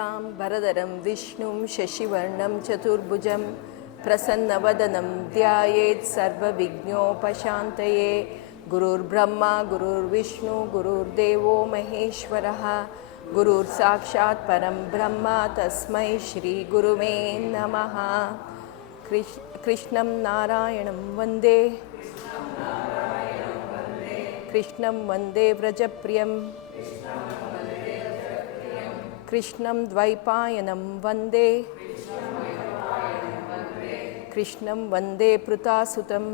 शुक्लांबरधरं विष्णुं शशिवर्णं चतुर्भुजं प्रसन्नवदनं ध्यायेत् सर्वविघ्नोपशान्तये। गुरुर्ब्रह्मा गुरुर्विष्णु गुरुर्देवो महेश्वरः, गुरुर्साक्षात् परं ब्रह्म तस्मै श्रीगुरुवे नमः। कृष्णं नारायणं वन्दे कृष्णं वन्दे व्रजप्रियं कृष्णं द्वैपायनं वन्दे कृष्णं वन्दे पृथासुतं।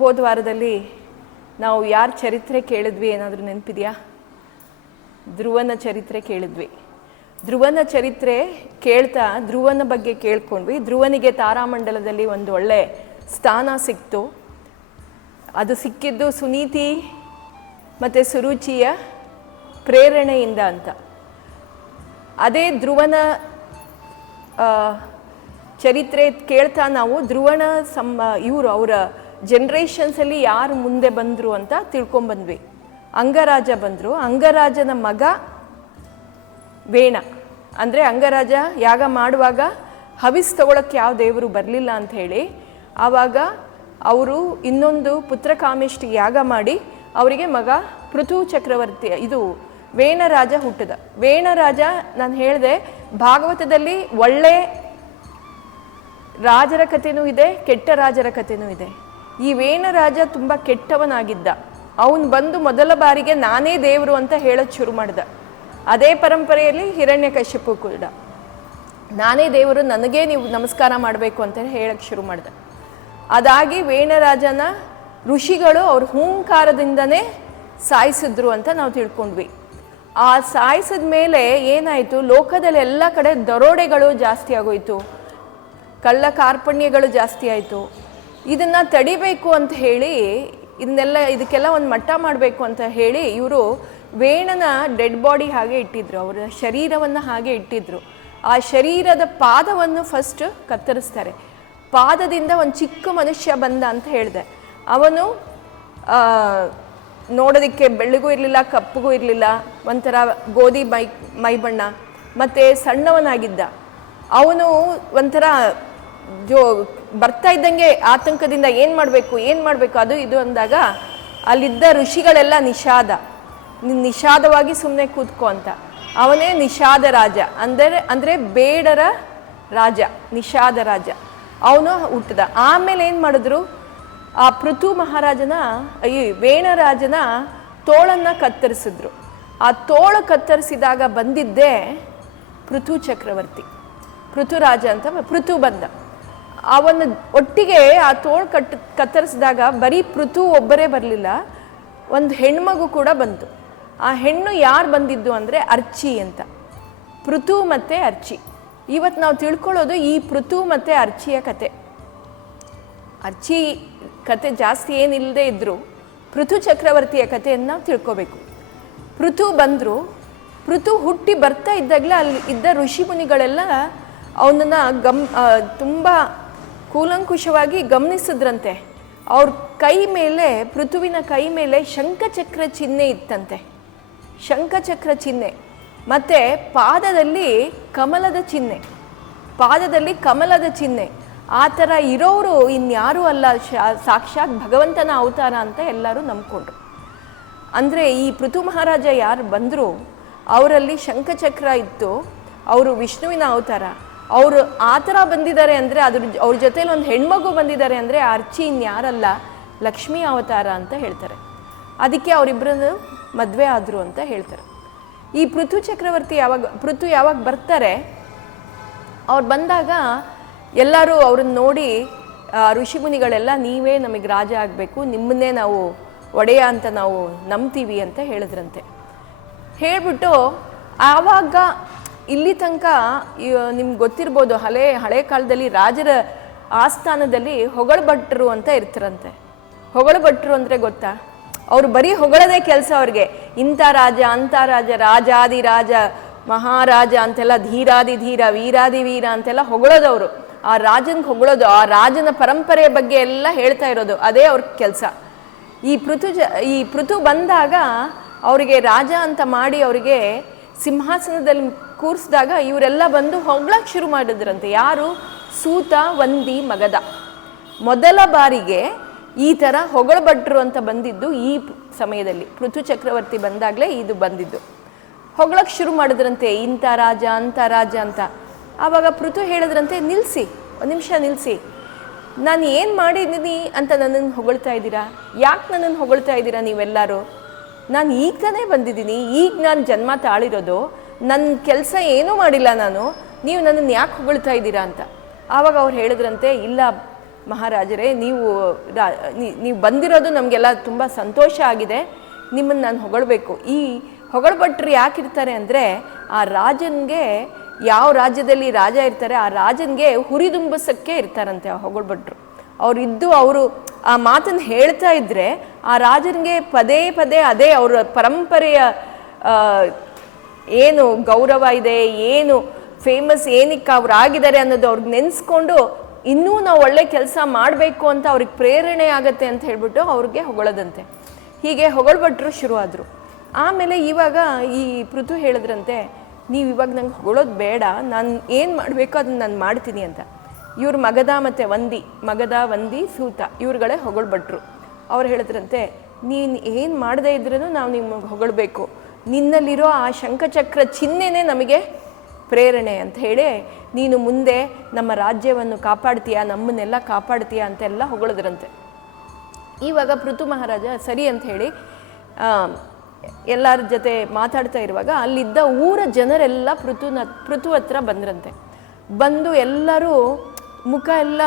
ಹೋದ ವಾರದಲ್ಲಿ ನಾವು ಯಾರ ಚರಿತ್ರೆ ಕೇಳಿದ್ವಿ ಏನಾದರೂ ನೆನಪಿದೆಯಾ? ಧ್ರುವನ ಚರಿತ್ರೆ ಕೇಳಿದ್ವಿ. ಧ್ರುವನ ಚರಿತ್ರೆ ಕೇಳ್ತಾ ಧ್ರುವನ ಬಗ್ಗೆ ಕೇಳ್ಕೊಂಡ್ವಿ. ಧ್ರುವನಿಗೆ ತಾರಾಮಂಡಲದಲ್ಲಿ ಒಂದು ಒಳ್ಳೆ ಸ್ಥಾನ ಸಿಕ್ತು. ಅದು ಸಿಕ್ಕಿದ್ದು ಸುನೀತಿ ಮತ್ತು ಸುರುಚಿಯ ಪ್ರೇರಣೆಯಿಂದ ಅಂತ. ಅದೇ ಧ್ರುವನ ಚರಿತ್ರೆ ಕೇಳ್ತಾ ನಾವು ಧ್ರುವನ ಇವರು ಅವರ ಜನ್ರೇಷನ್ಸಲ್ಲಿ ಯಾರು ಮುಂದೆ ಬಂದರು ಅಂತ ತಿಳ್ಕೊಂಬಂದ್ವಿ. ಅಂಗರಾಜ ಬಂದರು. ಅಂಗರಾಜನ ಮಗ ವೇಣ. ಅಂದರೆ ಅಂಗರಾಜ ಯಾಗ ಮಾಡುವಾಗ ಹವಿಸ್ ತಗೊಳಕ್ಕೆ ಯಾವ ದೇವರು ಬರಲಿಲ್ಲ ಅಂತ ಹೇಳಿ ಆವಾಗ ಅವರು ಇನ್ನೊಂದು ಪುತ್ರಕಾಮೇಷ್ಟಿ ಯಾಗ ಮಾಡಿ ಅವರಿಗೆ ಮಗ ಪೃಥು ಚಕ್ರವರ್ತಿ ಇದು ವೇಣರಾಜ ಹುಟ್ಟಿದ. ವೇಣರಾಜ ನಾನು ಹೇಳಿದೆ ಭಾಗವತದಲ್ಲಿ ಒಳ್ಳೆ ರಾಜರ ಕಥೆನೂ ಇದೆ, ಕೆಟ್ಟ ರಾಜರ ಕಥೆನೂ ಇದೆ. ಈ ವೇಣರಾಜ ತುಂಬ ಕೆಟ್ಟವನಾಗಿದ್ದ. ಅವನು ಬಂದು ಮೊದಲ ಬಾರಿಗೆ ನಾನೇ ದೇವರು ಅಂತ ಹೇಳೋದು ಶುರು ಮಾಡ್ದ. ಅದೇ ಪರಂಪರೆಯಲ್ಲಿ ಹಿರಣ್ಯಕಶ್ಯಪು ಕೂಡ ನಾನೇ ದೇವರು, ನನಗೇ ನೀವು ನಮಸ್ಕಾರ ಮಾಡಬೇಕು ಅಂತ ಹೇಳಕ್ಕೆ ಶುರು ಮಾಡ್ದ. ಅದಾಗಿ ವೇಣರಾಜನ ಋಷಿಗಳು ಅವ್ರ ಹೂಂಕಾರದಿಂದನೇ ಸಾಯಿಸಿದ್ರು ಅಂತ ನಾವು ತಿಳ್ಕೊಂಡ್ವಿ. ಆ ಸಾಯಿಸಿದ ಮೇಲೆ ಏನಾಯಿತು, ಲೋಕದಲ್ಲಿ ಎಲ್ಲ ಕಡೆ ದರೋಡೆಗಳು ಜಾಸ್ತಿ ಆಗೋಯ್ತು, ಕಳ್ಳ ಕಾರ್ಪಣ್ಯಗಳು ಜಾಸ್ತಿ ಆಯಿತು. ಇದನ್ನು ತಡಿಬೇಕು ಅಂತ ಹೇಳಿ ಇದಕ್ಕೆಲ್ಲ ಒಂದು ಮಟ್ಟ ಮಾಡಬೇಕು ಅಂತ ಹೇಳಿ ಇವರು ವೇಣನ ಡೆಡ್ ಬಾಡಿ ಹಾಗೆ ಇಟ್ಟಿದ್ರು, ಅವರ ಶರೀರವನ್ನು ಹಾಗೆ ಇಟ್ಟಿದ್ರು. ಆ ಶರೀರದ ಪಾದವನ್ನು ಫಸ್ಟ್ ಕತ್ತರಿಸ್ತಾರೆ. ಪಾದದಿಂದ ಒಂದು ಚಿಕ್ಕ ಮನುಷ್ಯ ಬಂದ ಅಂತ ಹೇಳಿದೆ. ಅವನು ನೋಡೋದಕ್ಕೆ ಬೆಳ್ಳಗೂ ಇರಲಿಲ್ಲ, ಕಪ್ಪಗೂ ಇರಲಿಲ್ಲ, ಒಂಥರ ಗೋಧಿ ಮೈ ಬಣ್ಣ, ಮತ್ತು ಸಣ್ಣವನಾಗಿದ್ದ. ಅವನು ಒಂಥರ ಬರ್ತಾ ಇದ್ದಂಗೆ ಆತಂಕದಿಂದ ಏನು ಮಾಡಬೇಕು ಅದು ಇದು ಅಂದಾಗ ಅಲ್ಲಿದ್ದ ಋಷಿಗಳೆಲ್ಲ ನಿಷಾದವಾಗಿ ಸುಮ್ಮನೆ ಕೂತ್ಕೋ ಅಂತ. ಅವನೇ ನಿಷಾದ ರಾಜ, ಅಂದರೆ ಬೇಡರ ರಾಜ, ನಿಷಾದ ರಾಜ. ಅವನು ಹುಟ್ಟಿದ. ಆಮೇಲೆ ಏನು ಮಾಡಿದ್ರು, ಆ ಪೃಥು ಮಹಾರಾಜನ ಈ ವೇಣರಾಜನ ತೋಳನ್ನು ಕತ್ತರಿಸಿದ್ರು. ಆ ತೋಳು ಕತ್ತರಿಸಿದಾಗ ಬಂದಿದ್ದೇ ಪೃಥು ಚಕ್ರವರ್ತಿ, ಪೃಥುರಾಜ ಅಂತ ಪೃಥು ಬಂದ. ಅವನ ಒಟ್ಟಿಗೆ ಆ ತೋಳು ಕತ್ತರಿಸಿದಾಗ ಬರೀ ಪೃಥು ಒಬ್ಬರೇ ಬರಲಿಲ್ಲ, ಒಂದು ಹೆಣ್ಮಗು ಕೂಡ ಬಂತು. ಆ ಹೆಣ್ಣು ಯಾರು ಬಂದಿದ್ದು ಅಂದರೆ ಅರ್ಚಿ ಅಂತ. ಪೃಥು ಮತ್ತು ಅರ್ಚಿ. ಇವತ್ತು ನಾವು ತಿಳ್ಕೊಳ್ಳೋದು ಈ ಪೃಥು ಮತ್ತು ಅರ್ಚಿಯ ಕತೆ. ಅರ್ಚಿ ಕತೆ ಜಾಸ್ತಿ ಏನಿಲ್ಲದೆ ಇದ್ದರೂ ಪೃಥು ಚಕ್ರವರ್ತಿಯ ಕಥೆಯನ್ನು ನಾವು ತಿಳ್ಕೋಬೇಕು. ಪೃಥು ಬಂದರು. ಪೃಥು ಹುಟ್ಟಿ ಬರ್ತಾ ಇದ್ದಾಗಲೇ ಅಲ್ಲಿ ಇದ್ದ ಋಷಿಮುನಿಗಳೆಲ್ಲ ಅವನನ್ನು ತುಂಬ ಕೂಲಂಕುಷವಾಗಿ ಗಮನಿಸಿದ್ರಂತೆ. ಅವ್ರ ಕೈ ಮೇಲೆ, ಪೃಥುವಿನ ಕೈ ಮೇಲೆ ಶಂಖಚಕ್ರ ಚಿಹ್ನೆ ಇತ್ತಂತೆ, ಶಂಖಚಕ್ರ ಚಿಹ್ನೆ. ಮತ್ತು ಪಾದದಲ್ಲಿ ಕಮಲದ ಚಿಹ್ನೆ. ಆ ಥರ ಇರೋರು ಇನ್ಯಾರೂ ಅಲ್ಲ, ಸಾಕ್ಷಾತ್ ಭಗವಂತನ ಅವತಾರ ಅಂತ ಎಲ್ಲರೂ ನಂಬ್ಕೊಂಡ್ರು. ಅಂದರೆ ಈ ಪೃಥು ಮಹಾರಾಜ ಯಾರು ಬಂದರು ಅವರಲ್ಲಿ ಶಂಖಚಕ್ರ ಇತ್ತು, ಅವರು ವಿಷ್ಣುವಿನ ಅವತಾರ. ಅವರು ಆ ಥರ ಬಂದಿದ್ದಾರೆ ಅಂದರೆ ಅವ್ರ ಜೊತೇಲಿ ಒಂದು ಹೆಣ್ಮಗು ಬಂದಿದ್ದಾರೆ ಅಂದರೆ ಅರ್ಚಿ ಇನ್ಯಾರಲ್ಲ, ಲಕ್ಷ್ಮೀ ಅವತಾರ ಅಂತ ಹೇಳ್ತಾರೆ. ಅದಕ್ಕೆ ಅವರಿಬ್ಬರನ್ನು ಮದುವೆ ಆದರು ಅಂತ ಹೇಳ್ತಾರೆ. ಈ ಪೃಥು ಚಕ್ರವರ್ತಿ ಯಾವಾಗ ಬರ್ತಾರೆ, ಅವ್ರು ಬಂದಾಗ ಎಲ್ಲರೂ ಅವ್ರನ್ನ ನೋಡಿ ಋಷಿಮುನಿಗಳೆಲ್ಲ ನೀವೇ ನಮಗೆ ರಾಜ ಆಗಬೇಕು, ನಿಮ್ಮನ್ನೇ ನಾವು ಒಡೆಯ ಅಂತ ನಾವು ನಂಬ್ತೀವಿ ಅಂತ ಹೇಳಿದ್ರಂತೆ. ಹೇಳಿಬಿಟ್ಟು ಆವಾಗ ಇಲ್ಲಿ ತನಕ ನಿಮ್ಗೆ ಗೊತ್ತಿರ್ಬೋದು, ಹಳೆ ಕಾಲದಲ್ಲಿ ರಾಜರ ಆಸ್ಥಾನದಲ್ಲಿ ಹೊಗಳಭಟ್ರು ಅಂತ ಇರ್ತಾರಂತೆ. ಹೊಗಳಭಟ್ರು ಅಂದರೆ ಗೊತ್ತಾ? ಅವರು ಬರೀ ಹೊಗಳದೇ ಕೆಲಸ ಅವ್ರಿಗೆ. ಇಂಥ ರಾಜ, ಅಂಥ ರಾಜ, ರಾಜಾದಿರಾಜ, ಮಹಾರಾಜ ಅಂತೆಲ್ಲ, ಧೀರಾದಿ ಧೀರ, ವೀರಾದಿ ವೀರ ಅಂತೆಲ್ಲ ಹೊಗಳೋದವರು. ಆ ರಾಜನಿಗೆ ಹೊಗಳೋದು, ಆ ರಾಜನ ಪರಂಪರೆಯ ಬಗ್ಗೆ ಎಲ್ಲ ಹೇಳ್ತಾ ಇರೋದು, ಅದೇ ಅವ್ರ ಕೆಲಸ. ಈ ಪೃಥು ಬಂದಾಗ ಅವರಿಗೆ ರಾಜ ಅಂತ ಮಾಡಿ ಅವರಿಗೆ ಸಿಂಹಾಸನದಲ್ಲಿ ಕೂರಿಸಿದಾಗ ಇವರೆಲ್ಲ ಬಂದು ಹೊಗಳಕ್ಕೆ ಶುರು ಮಾಡಿದ್ರಂತೆ. ಯಾರು? ಸೂತ, ವಂದಿ, ಮಗಧ. ಮೊದಲ ಬಾರಿಗೆ ಈ ಥರ ಹೊಗಳಭಟ್ರು ಅಂತ ಬಂದಿದ್ದು ಈ ಸಮಯದಲ್ಲಿ, ಪೃಥು ಚಕ್ರವರ್ತಿ ಬಂದಾಗಲೇ ಇದು ಬಂದಿದ್ದು. ಹೊಗಳಕ್ಕೆ ಶುರು ಮಾಡಿದ್ರಂತೆ, ಇಂಥ ರಾಜ ಅಂಥ ರಾಜ ಅಂತ. ಆವಾಗ ಪೃಥು ಹೇಳಿದ್ರಂತೆ, ನಿಲ್ಲಿಸಿ, ಒಂದು ನಿಮಿಷ ನಿಲ್ಲಿಸಿ, ನಾನು ಏನು ಮಾಡಿದ್ದೀನಿ ಅಂತ ನನ್ನನ್ನು ಹೊಗಳ್ತಾ ಇದ್ದೀರಾ? ಯಾಕೆ ನನ್ನನ್ನು ಹೊಗಳ್ತಾ ಇದ್ದೀರಾ ನೀವೆಲ್ಲರೂ? ನಾನು ಈಗ ತಾನೇ ಬಂದಿದ್ದೀನಿ, ಈಗ ನಾನು ಜನ್ಮ ತಾಳಿರೋದು, ನನ್ನ ಕೆಲಸ ಏನೂ ಮಾಡಿಲ್ಲ ನಾನು, ನೀವು ನನ್ನನ್ನು ಯಾಕೆ ಹೊಗಳ್ತಾ ಇದ್ದೀರಾ ಅಂತ. ಆವಾಗ ಅವ್ರು ಹೇಳಿದ್ರಂತೆ, ಇಲ್ಲ ಮಹಾರಾಜರೇ, ನೀವು ಬಂದಿರೋದು ನಮಗೆಲ್ಲ ತುಂಬ ಸಂತೋಷ ಆಗಿದೆ, ನಿಮ್ಮನ್ನು ನಾನು ಹೊಗಳ್ಬೇಕು. ಈ ಹೊಗಳಭಟ್ರು ಯಾಕಿರ್ತಾರೆ ಅಂದರೆ, ಆ ರಾಜನಿಗೆ, ಯಾವ ರಾಜ್ಯದಲ್ಲಿ ರಾಜ ಇರ್ತಾರೆ ಆ ರಾಜನಿಗೆ ಹುರಿದುಂಬಿಸೋಕ್ಕೆ ಇರ್ತಾರಂತೆ ಆ ಹೊಗಳಭಟ್ರು. ಅವರು ಆ ಮಾತನ್ನು ಹೇಳ್ತಾ ಇದ್ದರೆ ಆ ರಾಜನಿಗೆ ಪದೇ ಪದೇ ಅದೇ ಅವರ ಪರಂಪರೆಯ ಏನು ಗೌರವ ಇದೆ, ಏನು ಫೇಮಸ್, ಏನಕ್ಕೆ ಅವ್ರು ಆಗಿದ್ದಾರೆ ಅನ್ನೋದು ಅವ್ರಿಗೆ ನೆನೆಸ್ಕೊಂಡು ಇನ್ನೂ ನಾವು ಒಳ್ಳೆ ಕೆಲಸ ಮಾಡಬೇಕು ಅಂತ ಅವ್ರಿಗೆ ಪ್ರೇರಣೆ ಆಗತ್ತೆ ಅಂತ ಹೇಳ್ಬಿಟ್ಟು ಅವ್ರಿಗೆ ಹೊಗಳದಂತೆ. ಹೀಗೆ ಹೊಗಳಭಟ್ರು ಶುರು ಆದರು. ಆಮೇಲೆ ಇವಾಗ ಈ ಪೃಥು ಹೇಳಿದ್ರಂತೆ, ನೀವು ಇವಾಗ ನಂಗೆ ಹೊಗಳೋದು ಬೇಡ, ನಾನು ಏನು ಮಾಡಬೇಕೋ ಅದನ್ನು ನಾನು ಮಾಡ್ತೀನಿ ಅಂತ. ಇವ್ರು ಮಗಧ ಮತ್ತು ವಂದಿ, ಸೂತ ಇವ್ರುಗಳೇ ಹೊಗಳಭಟ್ರು. ಅವ್ರು ಹೇಳಿದ್ರಂತೆ, ನೀನು ಏನು ಮಾಡದೇ ಇದ್ರೂ ನಾವು ನಿಮಗೆ ಹೊಗಳಬೇಕು, ನಿನ್ನಲ್ಲಿರೋ ಆ ಶಂಖಚಕ್ರ ಚಿಹ್ನೆನೇ ನಮಗೆ ಪ್ರೇರಣೆ ಅಂತ ಹೇಳಿ, ನೀನು ಮುಂದೆ ನಮ್ಮ ರಾಜ್ಯವನ್ನು ಕಾಪಾಡ್ತೀಯಾ, ನಮ್ಮನ್ನೆಲ್ಲ ಕಾಪಾಡ್ತೀಯಾ ಅಂತೆಲ್ಲ ಹೊಗಳಿದ್ರಂತೆ. ಇವಾಗ ಪೃಥು ಮಹಾರಾಜ ಸರಿ ಅಂತ ಹೇಳಿ ಎಲ್ಲರ ಜೊತೆ ಮಾತಾಡ್ತಾ ಇರುವಾಗ ಅಲ್ಲಿದ್ದ ಊರ ಜನರೆಲ್ಲ ಪೃಥು ಹತ್ರ ಬಂದ್ರಂತೆ. ಬಂದು ಎಲ್ಲರೂ ಮುಖ ಎಲ್ಲ